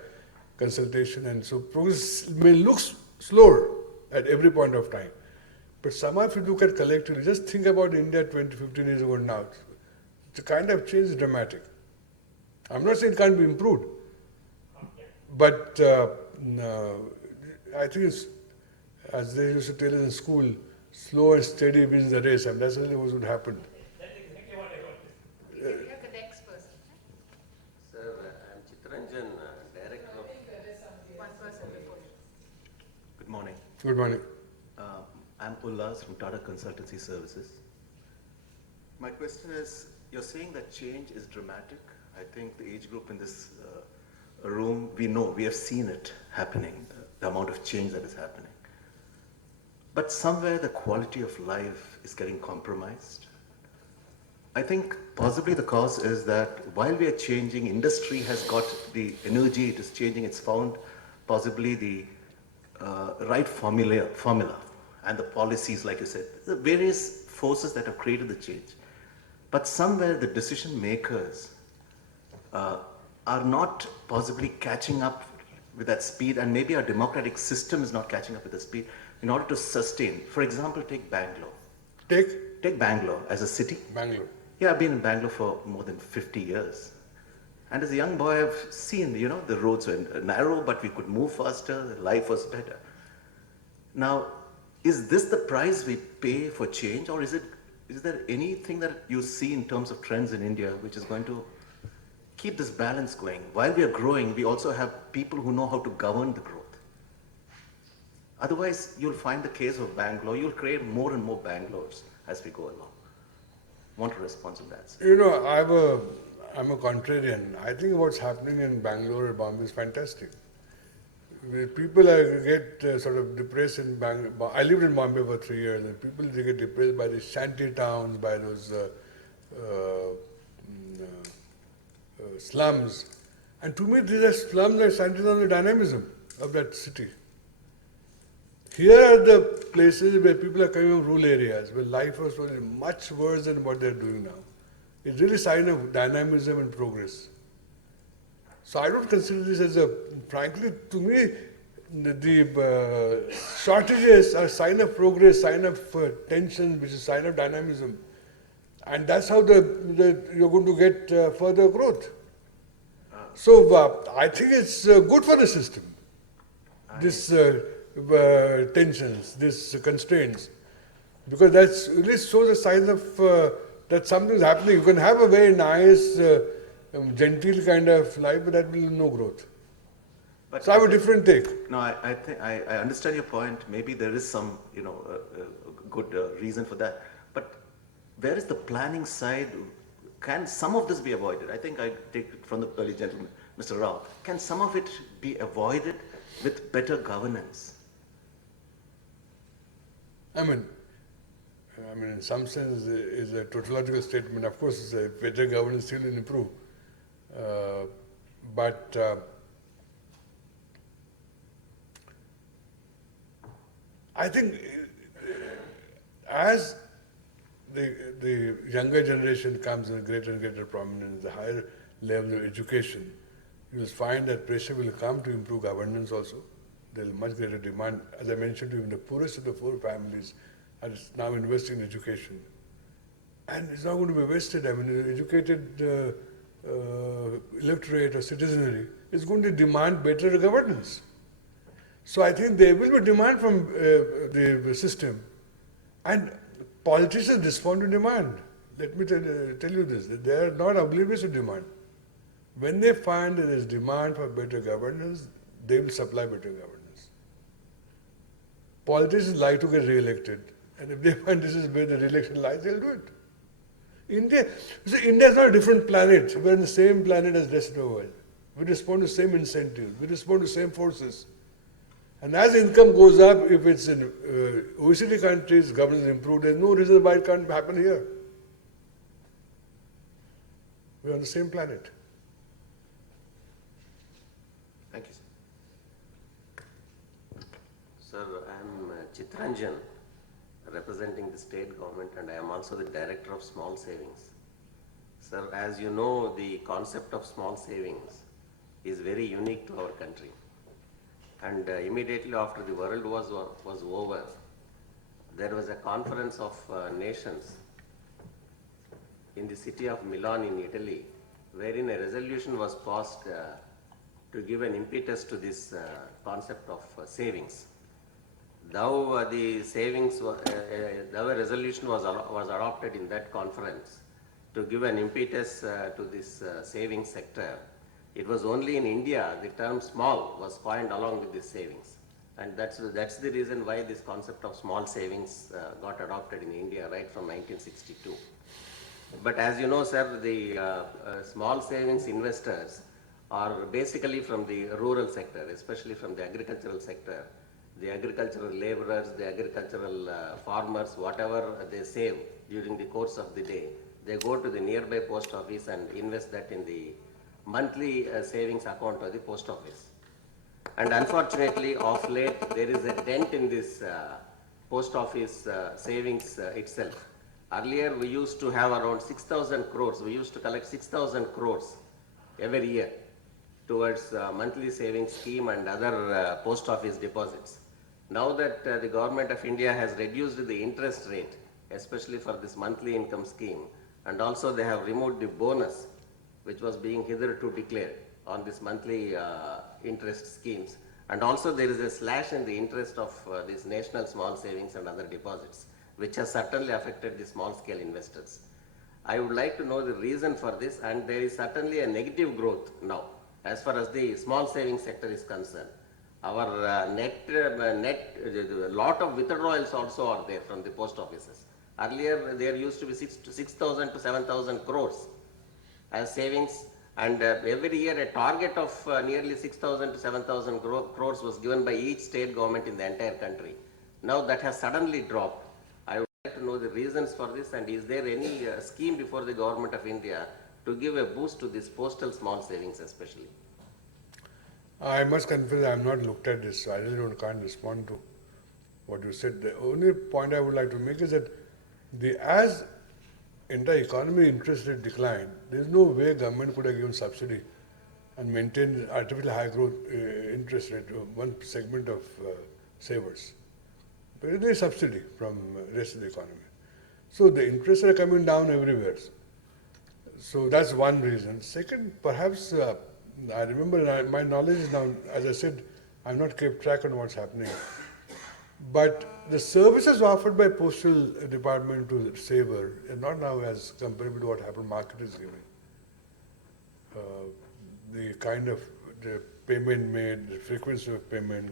consultation. And so progress may look slower at every point of time. But somehow if you look at collectively, just think about India 20, 15 years ago now. The kind of change is dramatic. I'm not saying it can't be improved. But I think it's, as they used to tell us in school, slow and steady wins the race. And that's really what would happen. That's exactly what I want. We have the next person. Sir, I'm Chitranjan, Director of... One person before. Good morning. Good morning. I'm Ullas from Tata Consultancy Services. My question is, you're saying that change is dramatic. I think the age group in this room, we know, we have seen it happening, the amount of change that is happening. But somewhere the quality of life is getting compromised. I think possibly the cause is that while we are changing, industry has got the energy, it is changing, it's found possibly the right formula and the policies, like you said, the various forces that have created the change. But somewhere the decision makers are not possibly catching up with that speed, and maybe our democratic system is not catching up with the speed in order to sustain. For example, take Bangalore. Take Bangalore as a city. Bangalore. Yeah, I've been in Bangalore for more than 50 years. And as a young boy, I've seen, the roads were narrow, but we could move faster, life was better. Now, is this the price we pay for change, or is there anything that you see in terms of trends in India which is going to keep this balance going? While we are growing, we also have people who know how to govern the growth. Otherwise, you'll find the case of Bangalore, you'll create more and more Bangalores as we go along. Want to respond to that, sir? I'm a contrarian. I think what's happening in Bangalore or Bombay is fantastic. People get sort of depressed in Bangalore. I lived in Bombay for 3 years, and people they get depressed by the shanty towns, by those slums. And to me, these are slums that shanty towns, the dynamism of that city. Here are the places where people are coming from rural areas, where life was much worse than what they're doing now. It's really a sign of dynamism and progress. So I don't consider this as frankly, to me, the shortages are a sign of progress, sign of tension, which is a sign of dynamism. And that's how you're going to get further growth. So I think it's good for the system, this tensions, these constraints, because that really shows a sign of that something is happening. You can have a very nice, genteel kind of life, but that will no growth. But So I have a different take. No, I think I understand your point. Maybe there is some, good reason for that. But where is the planning side? Can some of this be avoided? I think I take it from the early gentleman, Mr. Rao. Can some of it be avoided with better governance? I mean, in some sense, is a tautological statement. Of course, better governance still will improve. But I think as the younger generation comes in greater and greater prominence, the higher level of education, you will find that pressure will come to improve governance also. There is much greater demand. As I mentioned to you, the poorest of the poor families are now investing in education. And it's not going to be wasted. I mean, an educated electorate or citizenry is going to demand better governance. So I think there will be demand from the system. And politicians respond to demand. Let me tell you this, they are not oblivious to demand. When they find that there is demand for better governance, they will supply better governance. Politicians like to get re-elected, and if they find this is where the re-election lies, they'll do it. India is not a different planet. We're on the same planet as the rest of the world. We respond to same incentives, we respond to same forces. And as income goes up, if it's in OECD countries, governance improve, there's no reason why it can't happen here. We're on the same planet. Thank you, sir. Sir, I am Chitranjan, representing the state government, and I am also the director of small savings. Sir, as you know, the concept of small savings is very unique to our country. And immediately after the world war was over, there was a conference of nations in the city of Milan in Italy, wherein a resolution was passed to give an impetus to this concept of savings. Though the resolution was adopted in that conference to give an impetus to this savings sector, it was only in India the term small was coined along with this savings. And that's the reason why this concept of small savings got adopted in India right from 1962. But as you know, sir, the small savings investors are basically from the rural sector, especially from the agricultural sector. The agricultural laborers, the agricultural farmers, whatever they save during the course of the day, they go to the nearby post office and invest that in the monthly savings account of the post office. And unfortunately, of late, there is a dent in this post office savings itself. Earlier, we used to have around 6,000 crores. We used to collect 6,000 crores every year. towards monthly savings scheme and other post office deposits. Now that the government of India has reduced the interest rate, especially for this monthly income scheme, and also they have removed the bonus which was being hitherto declared on this monthly interest schemes. And also there is a slash in the interest of these national small savings and other deposits, which has certainly affected the small scale investors. I would like to know the reason for this, and there is certainly a negative growth now as far as the small savings sector is concerned. Our lot of withdrawals also are there from the post offices. Earlier there used to be 6,000 to 7,000 crores as savings, and every year a target of nearly 6,000 to 7,000 crores was given by each state government in the entire country. Now that has suddenly dropped. I would like to know the reasons for this, and is there any scheme before the government of India to give a boost to this postal small savings especially? I must confess I have not looked at this, so I really can't respond to what you said. The only point I would like to make is that as entire economy interest rate declined, there is no way government could have given subsidy and maintained artificial high growth interest rate to one segment of savers. There is no subsidy from rest of the economy. So the interests are coming down everywhere. So that's one reason. Second, perhaps I remember my knowledge is now, as I said, I've not kept track on what's happening. But the services offered by postal department to the saver are not now as comparable to what happened market is giving. The kind of the payment made, the frequency of payment,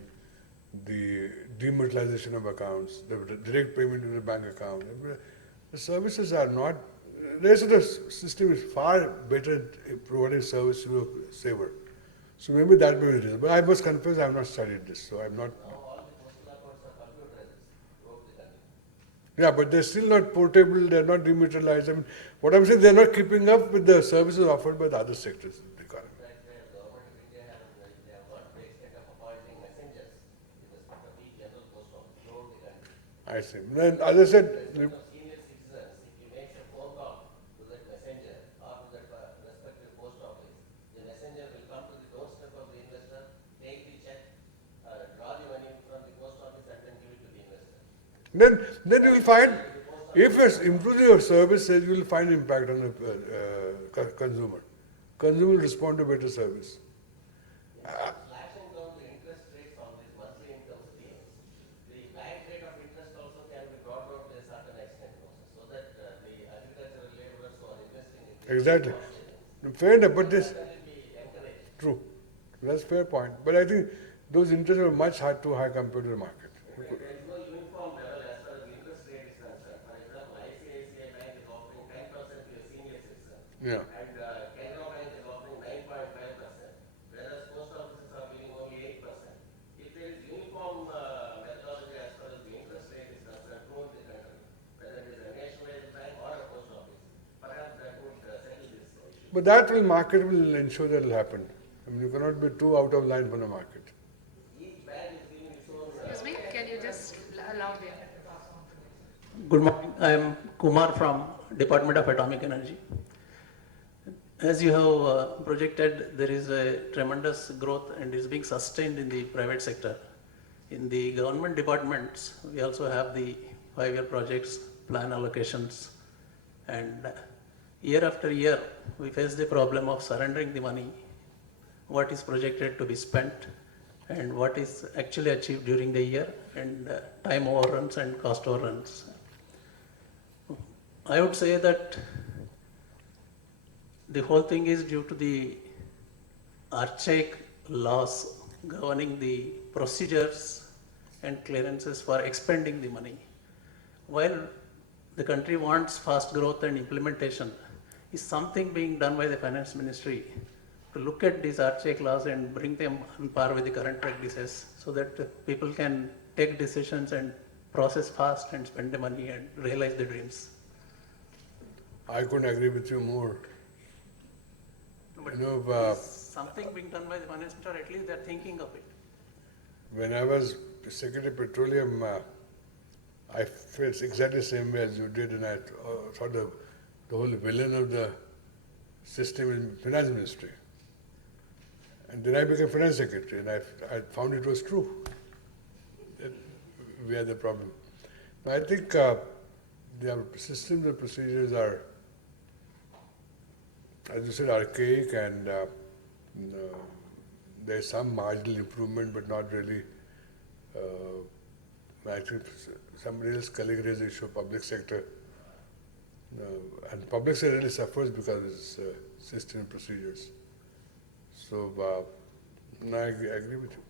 the dematerialization of accounts, the direct payment to the bank account. The services are not, the rest of the system is far better at providing service to the saver. So maybe that may be the reason. But I must confess I have not studied this, so I'm not. Yeah, but they're still not portable, they're not dematerialized. I mean, what I'm saying, they're not keeping up with the services offered by the other sectors of the economy. I see. Then, as I said, Senior citizens, if he makes a phone call to that messenger or to that respective post office, the messenger will come to the doorstep of the investor, take the check, draw the money from the post office and then give it to the investor. then you will find, if it's improving your services, you will find impact on the consumer. Consumer will respond to better service. Slashing down the interest rates on these monthly income schemes, the bank rate of interest also can be brought down to a certain extent also, so that the agricultural laborers who are investing in Exactly. Fair enough, but this, will be encouraged. true. That's a fair point. But I think those interests are much too high compared to the market. There is no uniform level as far as the interest rate is concerned. For example, ICICI Bank is offering 10% to a senior citizen. Yeah. And Canara Bank is offering 9.5%, whereas post offices are giving only 8%. If there is uniform methodology as far as the interest rate is concerned throughout the country, whether it is a nationwide bank or a post office, perhaps that would settle this issue. But that market will ensure that will happen. I mean, you cannot be too out of line from the market. Each bank is giving its own. Excuse me, can you just allow the Good morning. I am Kumar from Department of Atomic Energy. As you have projected, there is a tremendous growth and is being sustained in the private sector. In the government departments, we also have the 5-year projects, plan allocations, and year after year, we face the problem of surrendering the money, what is projected to be spent, and what is actually achieved during the year, and time overruns and cost overruns. I would say that the whole thing is due to the archaic laws governing the procedures and clearances for expending the money. While the country wants fast growth and implementation, is something being done by the finance ministry to look at these archaic laws and bring them on par with the current practices so that people can take decisions and process fast and spend the money and realize the dreams? I couldn't agree with you more. But You know, is something being done by the finance minister, or at least they're thinking of it? when I was Secretary of Petroleum, I felt exactly the same way as you did, and I thought the whole villain of the system is finance ministry. And then I became finance secretary, and I found it was true. That we had the problem. Now, I think the systems and procedures are, as you said, archaic, and there's some marginal improvement, but not really. I think somebody else colleague raised the issue of public sector. And public sector really suffers because of its system and procedures. So, no, I agree with you.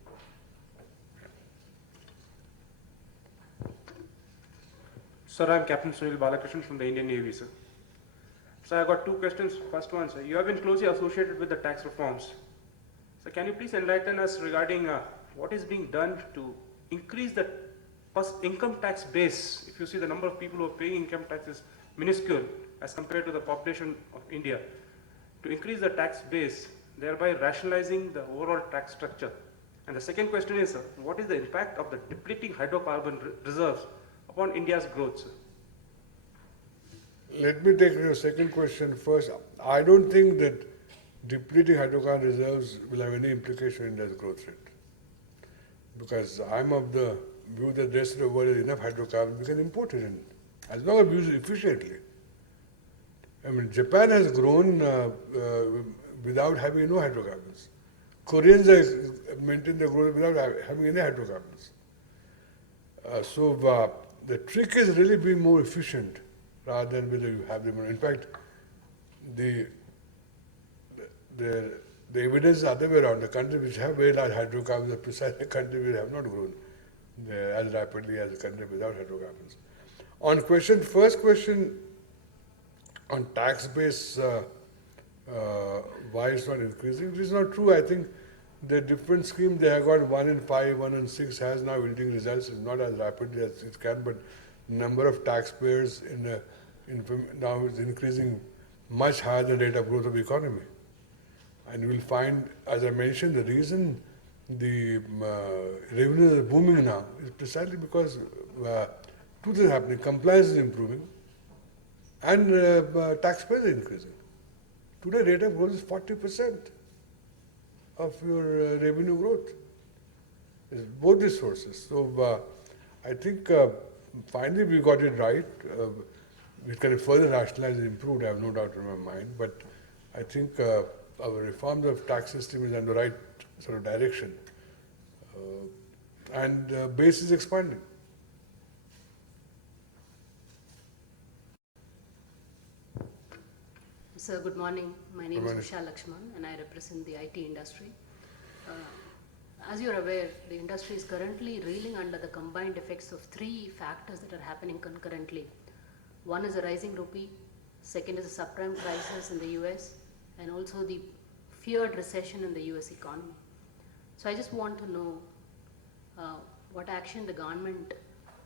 Sir, I'm Captain Sunil Balakrishnan from the Indian Navy, sir. So I got two questions. First one, sir, you have been closely associated with the tax reforms. So can you please enlighten us regarding what is being done to increase the income tax base? If you see the number of people who are paying income tax is minuscule as compared to the population of India. To increase the tax base, thereby rationalizing the overall tax structure. And the second question is, sir, what is the impact of the depleting hydrocarbon reserves upon India's growth, sir? Let me take your second question first. I don't think that depleting hydrocarbon reserves will have any implication in India's growth rate. Because I'm of the view that the rest of the world has enough hydrocarbons, we can import it in, as long as we use it efficiently. I mean, Japan has grown without having no hydrocarbons. Koreans have maintained their growth without having any hydrocarbons. So the trick is really being more efficient rather than whether you have them. In fact, the evidence is the other way around. The countries which have very large hydrocarbons are precisely the countries which have not grown as rapidly as the country without hydrocarbons. On first question on tax base, why it's not increasing, it is not true. I think the different schemes, they have got 1 in 5, 1 in 6 has now yielding results. It's not as rapidly as it can, but number of taxpayers now is increasing much higher than the rate of growth of the economy. And you will find, as I mentioned, the reason the revenues are booming now is precisely because two things are happening. Compliance is improving and taxpayers are increasing. Today, rate of growth is 40% of your revenue growth. It's both these sources. So I think finally we got it right. We can further rationalize and improve, I have no doubt in my mind. But I think our reforms of tax system is in the right sort of direction. And base is expanding. Sir, good morning. My name is Usha Lakshman and I represent the IT industry. As you're aware, the industry is currently reeling under the combined effects of three factors that are happening concurrently. One is a rising rupee, second is a subprime crisis in the US, and also the feared recession in the US economy. So I just want to know what action the government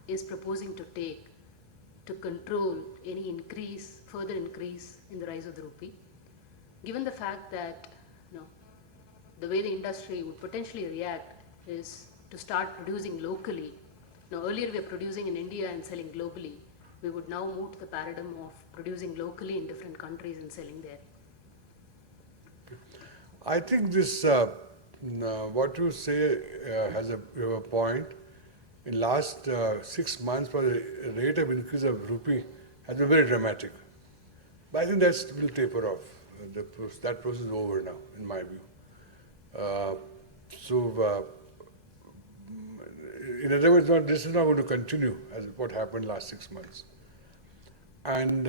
is proposing to take to control any further increase in the rise of the rupee, given the fact that the way the industry would potentially react is to start producing locally. Now, earlier we were producing in India and selling globally. We would now move to the paradigm of producing locally in different countries and selling there. I think this, what you say you have a point. In last 6 months, the rate of increase of rupee has been very dramatic. But I think that will taper off. That process is over now, in my view. In other words, this is not going to continue as what happened last 6 months. And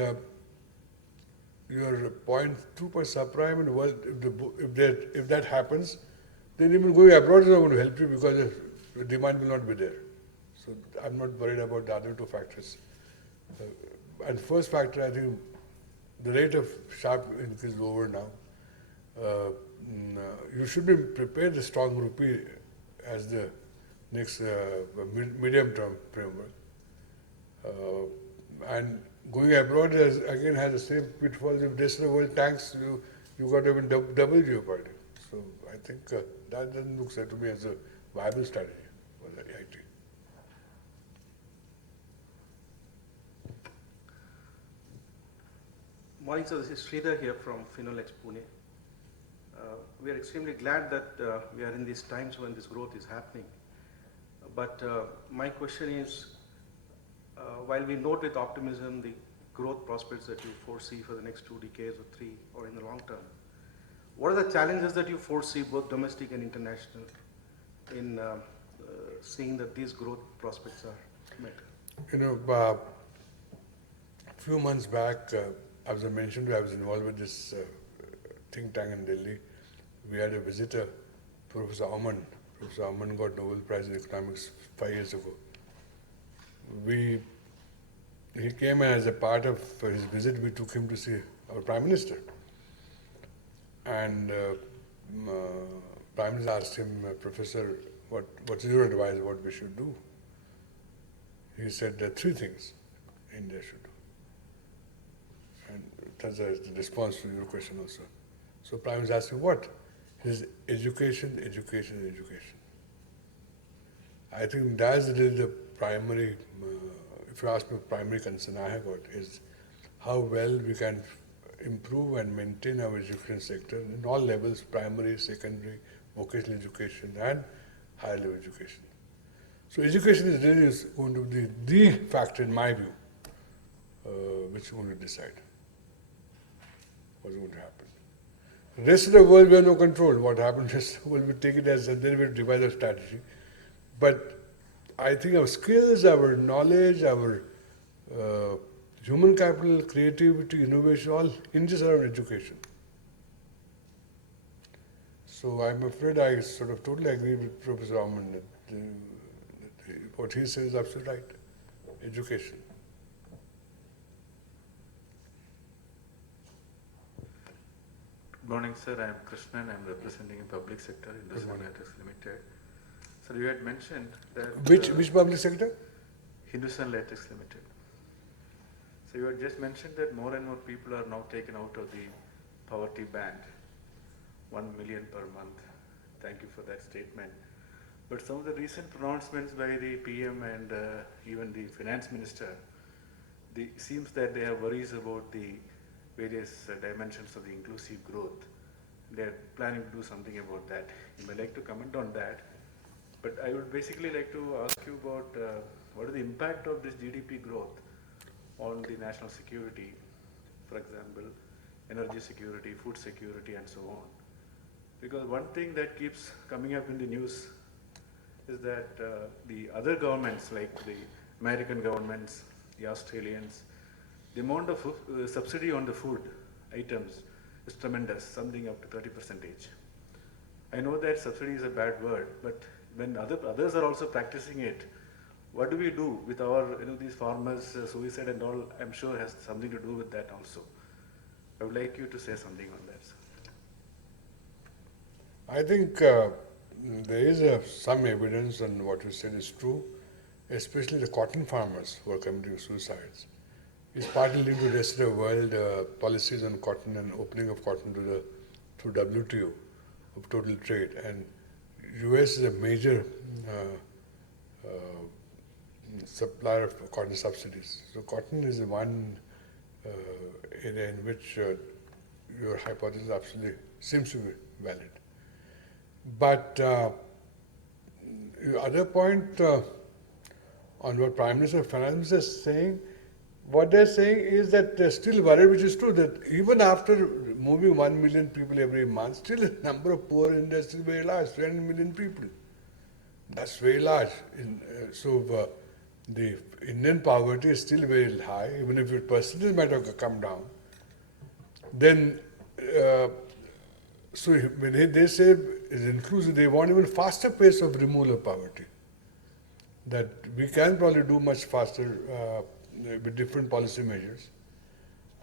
your point 2 per subprime in the world, if that happens, then even going abroad is not going to help you because the demand will not be there. So I'm not worried about the other two factors. And first factor, I think the rate of sharp increase is over now. You should be prepared the strong rupee as the next medium-term framework. And going abroad has the same pitfalls. If the rest of the world tanks, you got even double jeopardy. So I think that doesn't look to me as a viable strategy for the IT. Morning, sir. This is Sridhar here from Finolex Pune. We are extremely glad that we are in these times when this growth is happening. But my question is, while we note with optimism the growth prospects that you foresee for the next 2 decades or 3 or in the long term, what are the challenges that you foresee, both domestic and international, in seeing that these growth prospects are met? You know, a few months back, as I mentioned, I was involved with this think tank in Delhi. We had a visitor, Professor Aman. Professor Aman got Nobel Prize in Economics 5 years ago. He came, and as a part of his visit, we took him to see our Prime Minister. And Prime Minister asked him, Professor, what's your advice, what we should do? He said there are 3 things India should do. And that's the response to your question also. So Prime Minister asked me what? He says, education, education, education. I think that's really the primary, if you ask me, primary concern I have got is how well we can improve and maintain our education sector in all levels, primary, secondary, vocational education and higher level education. So education is really going to be the factor in my view, which is going to decide what's going to happen. The rest of the world we have no control. What happens is we take it as, and then we devise a strategy. But I think our skills, our knowledge, our human capital, creativity, innovation, all hinges around education. So I'm afraid I sort of totally agree with Professor Aman that what he says is absolutely right. Education. Good morning, sir. I am Krishnan. I am representing in public sector in Hindustan Latex Limited. Sir, you had mentioned that... Which public sector? Hindustan Latex Limited. So you had just mentioned that more and more people are now taken out of the poverty band, 1 million per month. Thank you for that statement. But some of the recent pronouncements by the PM and even the finance minister, it seems that they have worries about the various dimensions of the inclusive growth. They are planning to do something about that. You may like to comment on that. But I would basically like to ask you about what is the impact of this GDP growth on the national security, for example, energy security, food security, and so on. Because one thing that keeps coming up in the news is that the other governments, like the American governments, the Australians, the amount of subsidy on the food items is tremendous, something up to 30%. I know that subsidy is a bad word, but when others are also practicing it, what do we do with our, these farmers, suicide and all, I'm sure has something to do with that also. I would like you to say something on that, sir. I think there is some evidence on what you said is true, especially the cotton farmers who are committing suicides. It's partly linked to the rest of the world policies on cotton and opening of cotton to through WTO of total trade, and US is a major supplier of cotton subsidies. So cotton is one area in which your hypothesis absolutely seems to be valid. But your other point on what Prime Minister and Finance Minister is saying, what they're saying is that they're still worried, which is true, that even after moving 1 million people every month, still the number of poor in India is still very large, 300 million people. That's very large. The Indian poverty is still very high, even if its percentage might have come down. Then, so when they say it's inclusive, they want even faster pace of removal of poverty. That we can probably do much faster with different policy measures.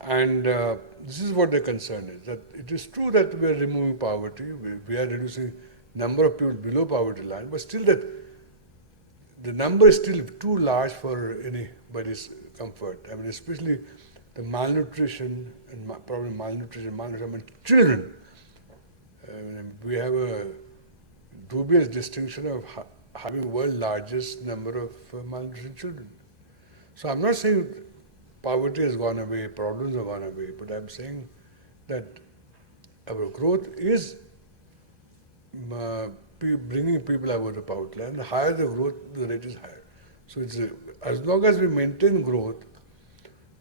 And this is what their concern is, that it is true that we are removing poverty, we are reducing number of people below poverty line, but still that the number is still too large for anybody's comfort. I mean, especially the malnutrition and probably malnutrition among children. We have a dubious distinction of having world's largest number of malnutrition children. So I'm not saying poverty has gone away, problems have gone away, but I'm saying that our growth is bringing people over the poverty line, the higher the growth, the rate is higher. So it's as long as we maintain growth,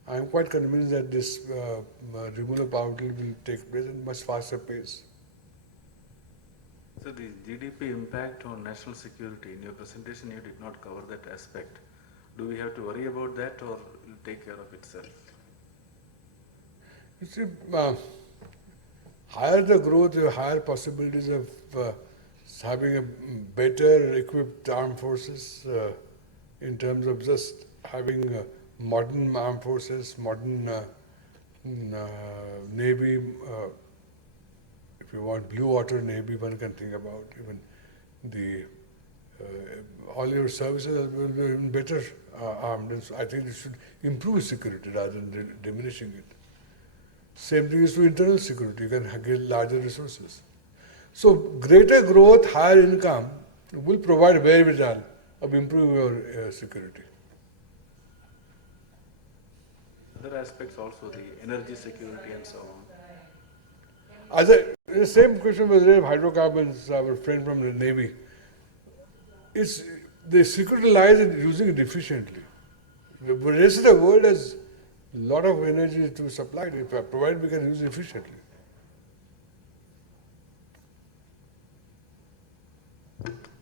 I am quite convinced that this removal of poverty will take place at much faster pace. So the GDP impact on national security, in your presentation you did not cover that aspect. Do we have to worry about that or will it take care of itself? You see, higher the growth, the higher possibilities of having a better equipped armed forces in terms of just having modern armed forces, modern navy. If you want blue water navy, one can think about even the all your services will be even better armed. And so I think it should improve security rather than diminishing it. Same thing is to internal security. You can get larger resources. So greater growth, higher income will provide wherewithal of improving your security. Other aspects also, the energy security and so on. The same question was raised of hydrocarbons, our friend from the Navy. The security lies in using it efficiently. The rest of the world has a lot of energy to supply it, provided we can use it efficiently.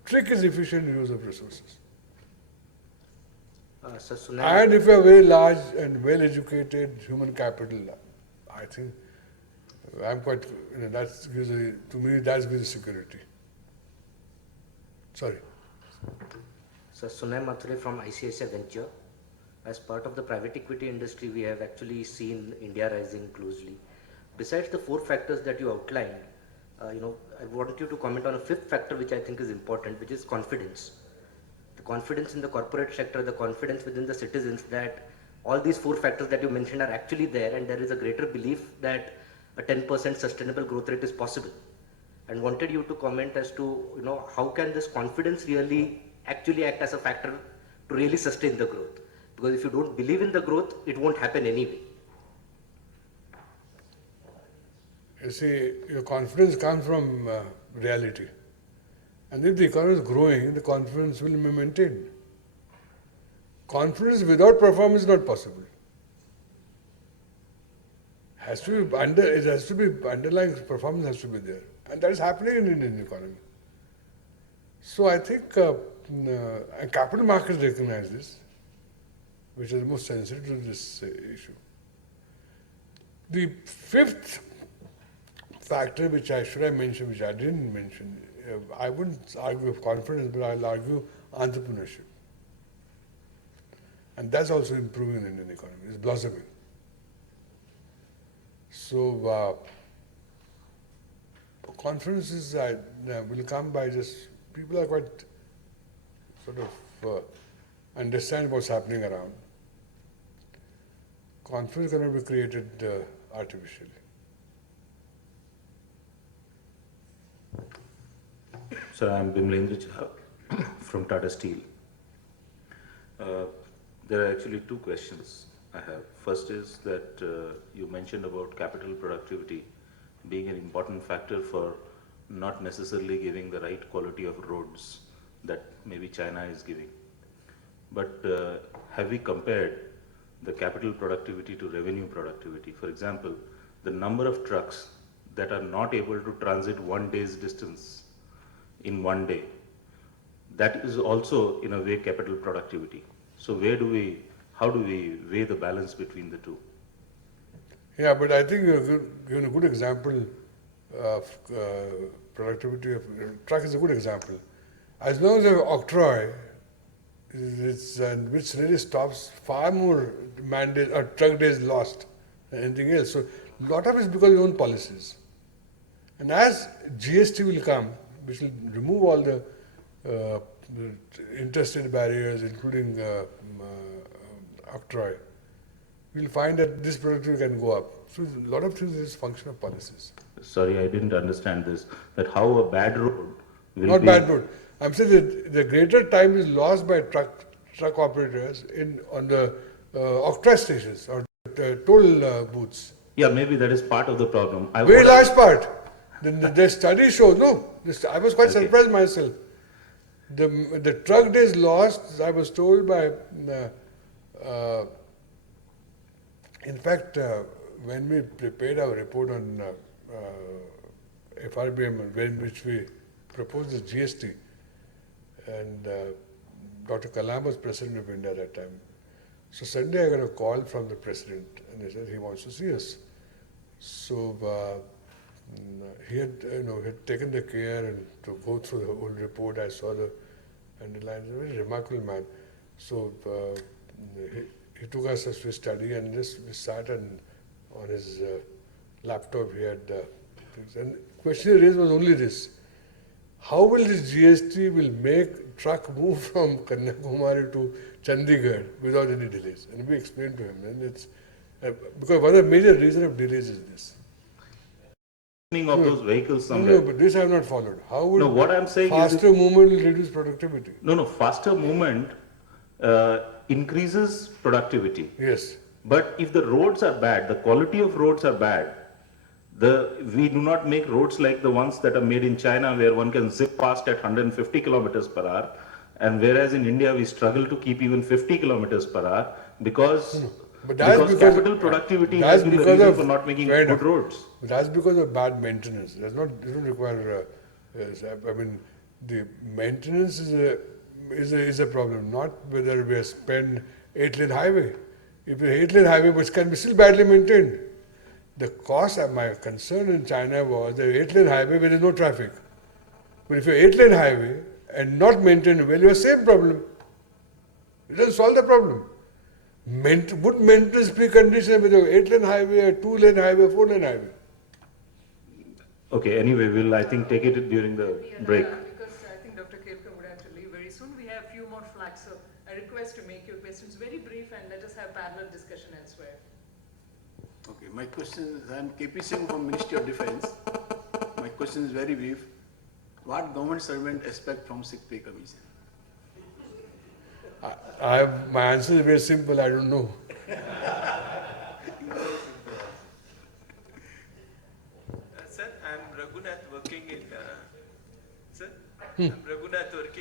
Trick is efficient use of resources. And if you are very large and well-educated human capital, I think I'm quite, to me, that gives security. Sorry. So Sunay Mathure from ICICI Venture. As part of the private equity industry, we have actually seen India rising closely. Besides the 4 factors that you outlined, I want you to comment on a 5th factor which I think is important, which is confidence. The confidence in the corporate sector, the confidence within the citizens that all these 4 factors that you mentioned are actually there, and there is a greater belief that a 10% sustainable growth rate is possible. And wanted you to comment as to how can this confidence really actually act as a factor to really sustain the growth. Because if you don't believe in the growth, it won't happen anyway. You see, your confidence comes from reality. And if the economy is growing, the confidence will be maintained. Confidence without performance is not possible. It has to be underlying performance has to be there. And that is happening in the Indian economy. So I think capital markets recognize this, which is most sensitive to this issue. The 5th factor which I mention, which I didn't mention, I wouldn't argue with confidence, but I'll argue entrepreneurship. And that's also improving in the Indian economy, it's blossoming. So confidence will come by just, people are quite sort of understand what's happening around. Confidence cannot be created artificially. Sir, I'm Bimlendra Jha from Tata Steel. There are actually 2 questions I have. First is that you mentioned about capital productivity being an important factor for not necessarily giving the right quality of roads that maybe China is giving. But have we compared the capital productivity to revenue productivity? For example, the number of trucks that are not able to transit 1 day's distance in 1 day, that is also in a way capital productivity. So how do we weigh the balance between the 2? Yeah, but I think you've given a good example of productivity of truck is a good example. As long as you have octroi, which really stops far more man days or truck days lost than anything else. So a lot of it is because of your own policies. And as GST will come, which will remove all the interstate barriers, including octroi, we'll find that this productivity can go up. So a lot of things is function of policies. Sorry, I didn't understand this. That how a bad road will Not bad road. I'm saying that the greater time is lost by truck operators on the octroi stations or toll booths. Yeah, maybe that is part of the problem. Very large part. The study shows, no, I was quite surprised myself. The truck days lost, I was told by, in fact, when we prepared our report on FRBM, in which we proposed the GST, and Dr. Kalam was President of India at that time. So Sunday I got a call from the President, and he said he wants to see us. So he had, had taken the care and to go through the whole report. I saw the underlines. A very remarkable man. So he took us to a study, and we sat on his laptop. He had things. And the question he raised was only this: how will this GST will make truck move from Kanyakumari to Chandigarh without any delays? And we explained to him, and it's because one of the major reasons of delays is this. Of those vehicles somewhere. No, but this I have not followed. How would what I'm saying faster movement will reduce productivity? No, faster movement increases productivity. Yes. But if the roads are bad, the quality of roads are bad, we do not make roads like the ones that are made in China where one can zip past at 150 kilometers per hour, and whereas in India we struggle to keep even 50 kilometers per hour because capital productivity has been the reason for not making good roads. But that's because of bad maintenance. They don't require. I mean, the maintenance is a problem, not whether we spend 8-lane highway. If it's 8-lane highway, which can be still badly maintained. The cost, my concern in China was the 8-lane highway where there is no traffic. But if you're 8-lane highway and not maintained well, you have the same problem. It doesn't solve the problem. Good maintenance precondition with an 8-lane highway, a 2-lane highway, 4-lane highway. Okay, anyway, we'll I think take it during the break. Because I think Dr. Kelkar would have to leave very soon. We have a few more flags, so I request to make your questions very brief and let us have parallel discussion elsewhere. Okay, my question is, I am KP Singh from Ministry of Defence. My question is very brief. What government servant expect from sick pay commission? My answer is very simple, I don't know. Sir, I'm Raghunath working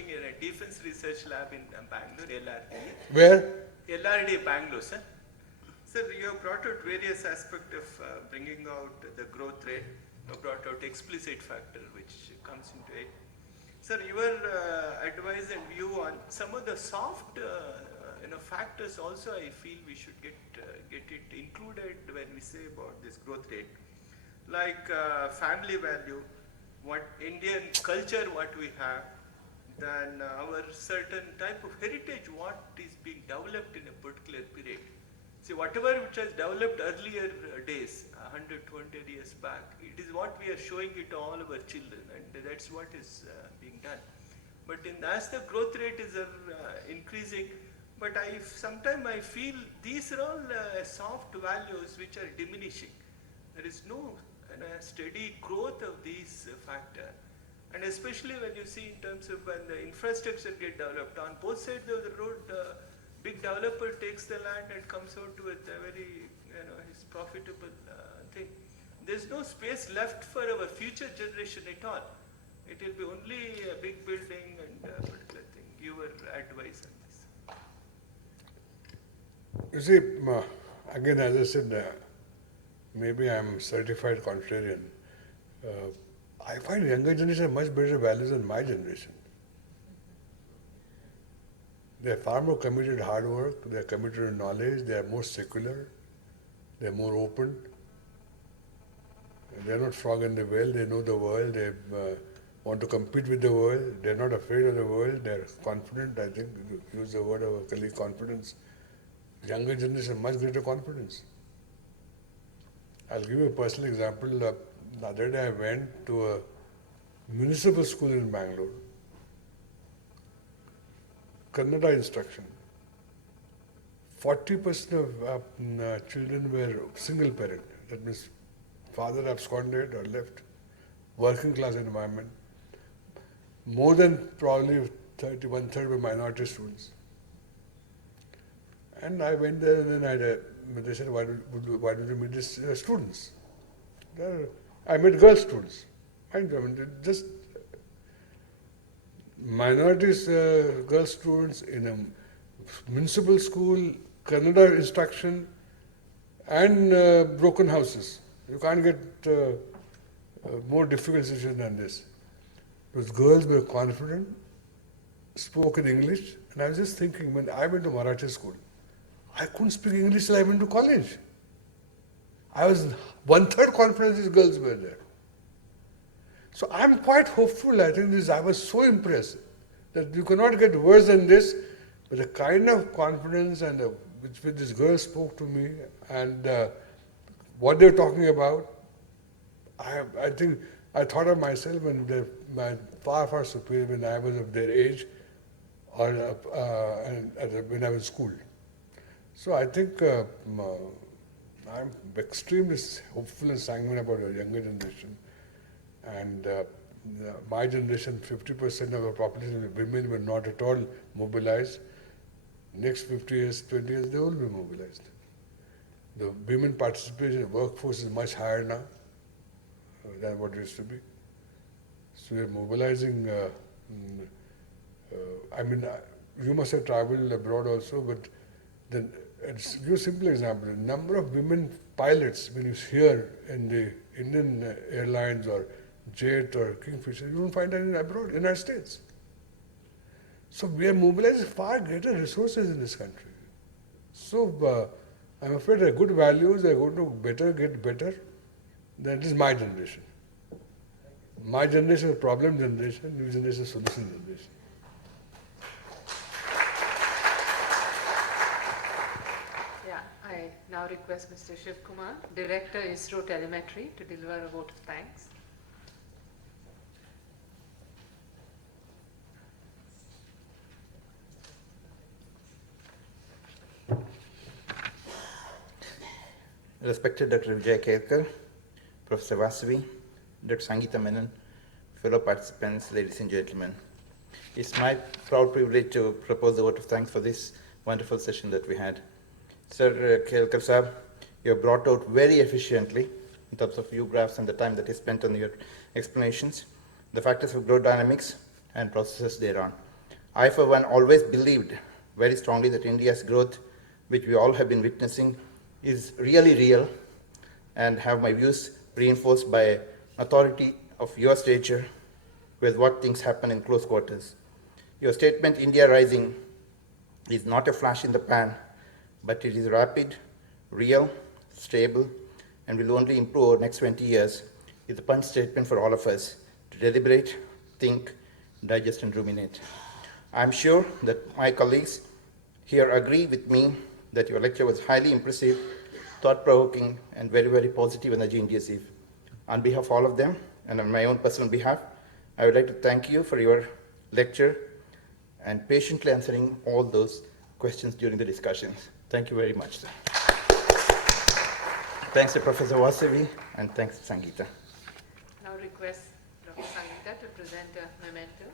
in a defense research lab in Bangalore, LRD. Where? LRD, Bangalore, sir. Sir, you have brought out various aspects of bringing out the growth rate. You have brought out explicit factor which comes into it. Sir, your advice and view on some of the soft factors also I feel we should get it included when we say about this growth rate. Like family value, what Indian culture what we have, then our certain type of heritage what is being developed in a particular period. See, whatever which has developed earlier days, 120 years back, it is what we are showing it to all our children, and that's what is being done. But as the growth rate is increasing, but sometimes I feel these are all soft values which are diminishing. There is no steady growth of these factors. And especially when you see in terms of when the infrastructure get developed, on both sides of the road, big developer takes the land and comes out with a very, his profitable thing. There's no space left for our future generation at all. It will be only a big building and a particular thing. Your advice on this. You see, again, as I said, maybe I'm certified contrarian. I find younger generation have much better values than my generation. They are far more committed to hard work, they are committed to knowledge, they are more secular, they are more open. They are not frog in the well, they know the world, they want to compete with the world, they are not afraid of the world, they are confident. I think, to use the word of a colleague, confidence. Younger generation have much greater confidence. I'll give you a personal example. The other day I went to a municipal school in Bangalore. Kannada instruction. 40% of children were single parent. That means father absconded or left. Working class environment. More than probably 1/3 were minority students. And I went there and then they said, why did you meet these students? I met girl students. mind you, I mean, just minorities, girl students in a municipal school, Kannada instruction, and broken houses. You can't get more difficult situation than this. Those girls were confident, spoke in English, and I was just thinking, when I went to Marathi school, I couldn't speak English till I went to college. I was 1/3 confident these girls were there. So I'm quite hopeful. I think I was so impressed that you cannot get worse than this. But the kind of confidence and which this girl spoke to me and what they're talking about, I think I thought of myself when my far superior when I was of their age or when I was in school. So I think I'm extremely hopeful and sanguine about our younger generation. And my generation, 50% of the population of women were not at all mobilized. Next 50 years, 20 years, they will be mobilized. The women participation in the workforce is much higher now than what it used to be. So we are mobilizing. I mean, you must have traveled abroad also, but then give a simple example. The number of women pilots when you hear in the Indian Airlines or Jet or Kingfisher, you don't find that in abroad, United States. So we are mobilizing far greater resources in this country. So I'm afraid that good values are going to get better. That is my generation. My generation is a problem generation, new generation is a solution generation. Yeah, I now request Mr. Shiv Kumar, Director ISRO Telemetry, to deliver a vote of thanks. Respected Dr. Vijay Kelkar, Professor Vasavi, Dr. Sangeeta Menon, fellow participants, ladies and gentlemen. It's my proud privilege to propose the vote of thanks for this wonderful session that we had. Sir Kelkar Sahab, you have brought out very efficiently, in terms of view graphs and the time that is spent on your explanations, the factors of growth dynamics and processes thereon. I, for one, always believed very strongly that India's growth, which we all have been witnessing, is really real, and have my views reinforced by authority of your stature with what things happen in close quarters. Your statement, India rising, is not a flash in the pan, but it is rapid, real, stable, and will only improve over the next 20 years, is a punch statement for all of us to deliberate, think, digest, and ruminate. I'm sure that my colleagues here agree with me that your lecture was highly impressive, thought-provoking, and very positive energy inducive. On behalf of all of them, and on my own personal behalf, I would like to thank you for your lecture and patiently answering all those questions during the discussions. Thank you very much, sir. Thanks to Professor Vasavi, and thanks to Sangeeta. Now request Dr. Sangeeta to present a memento.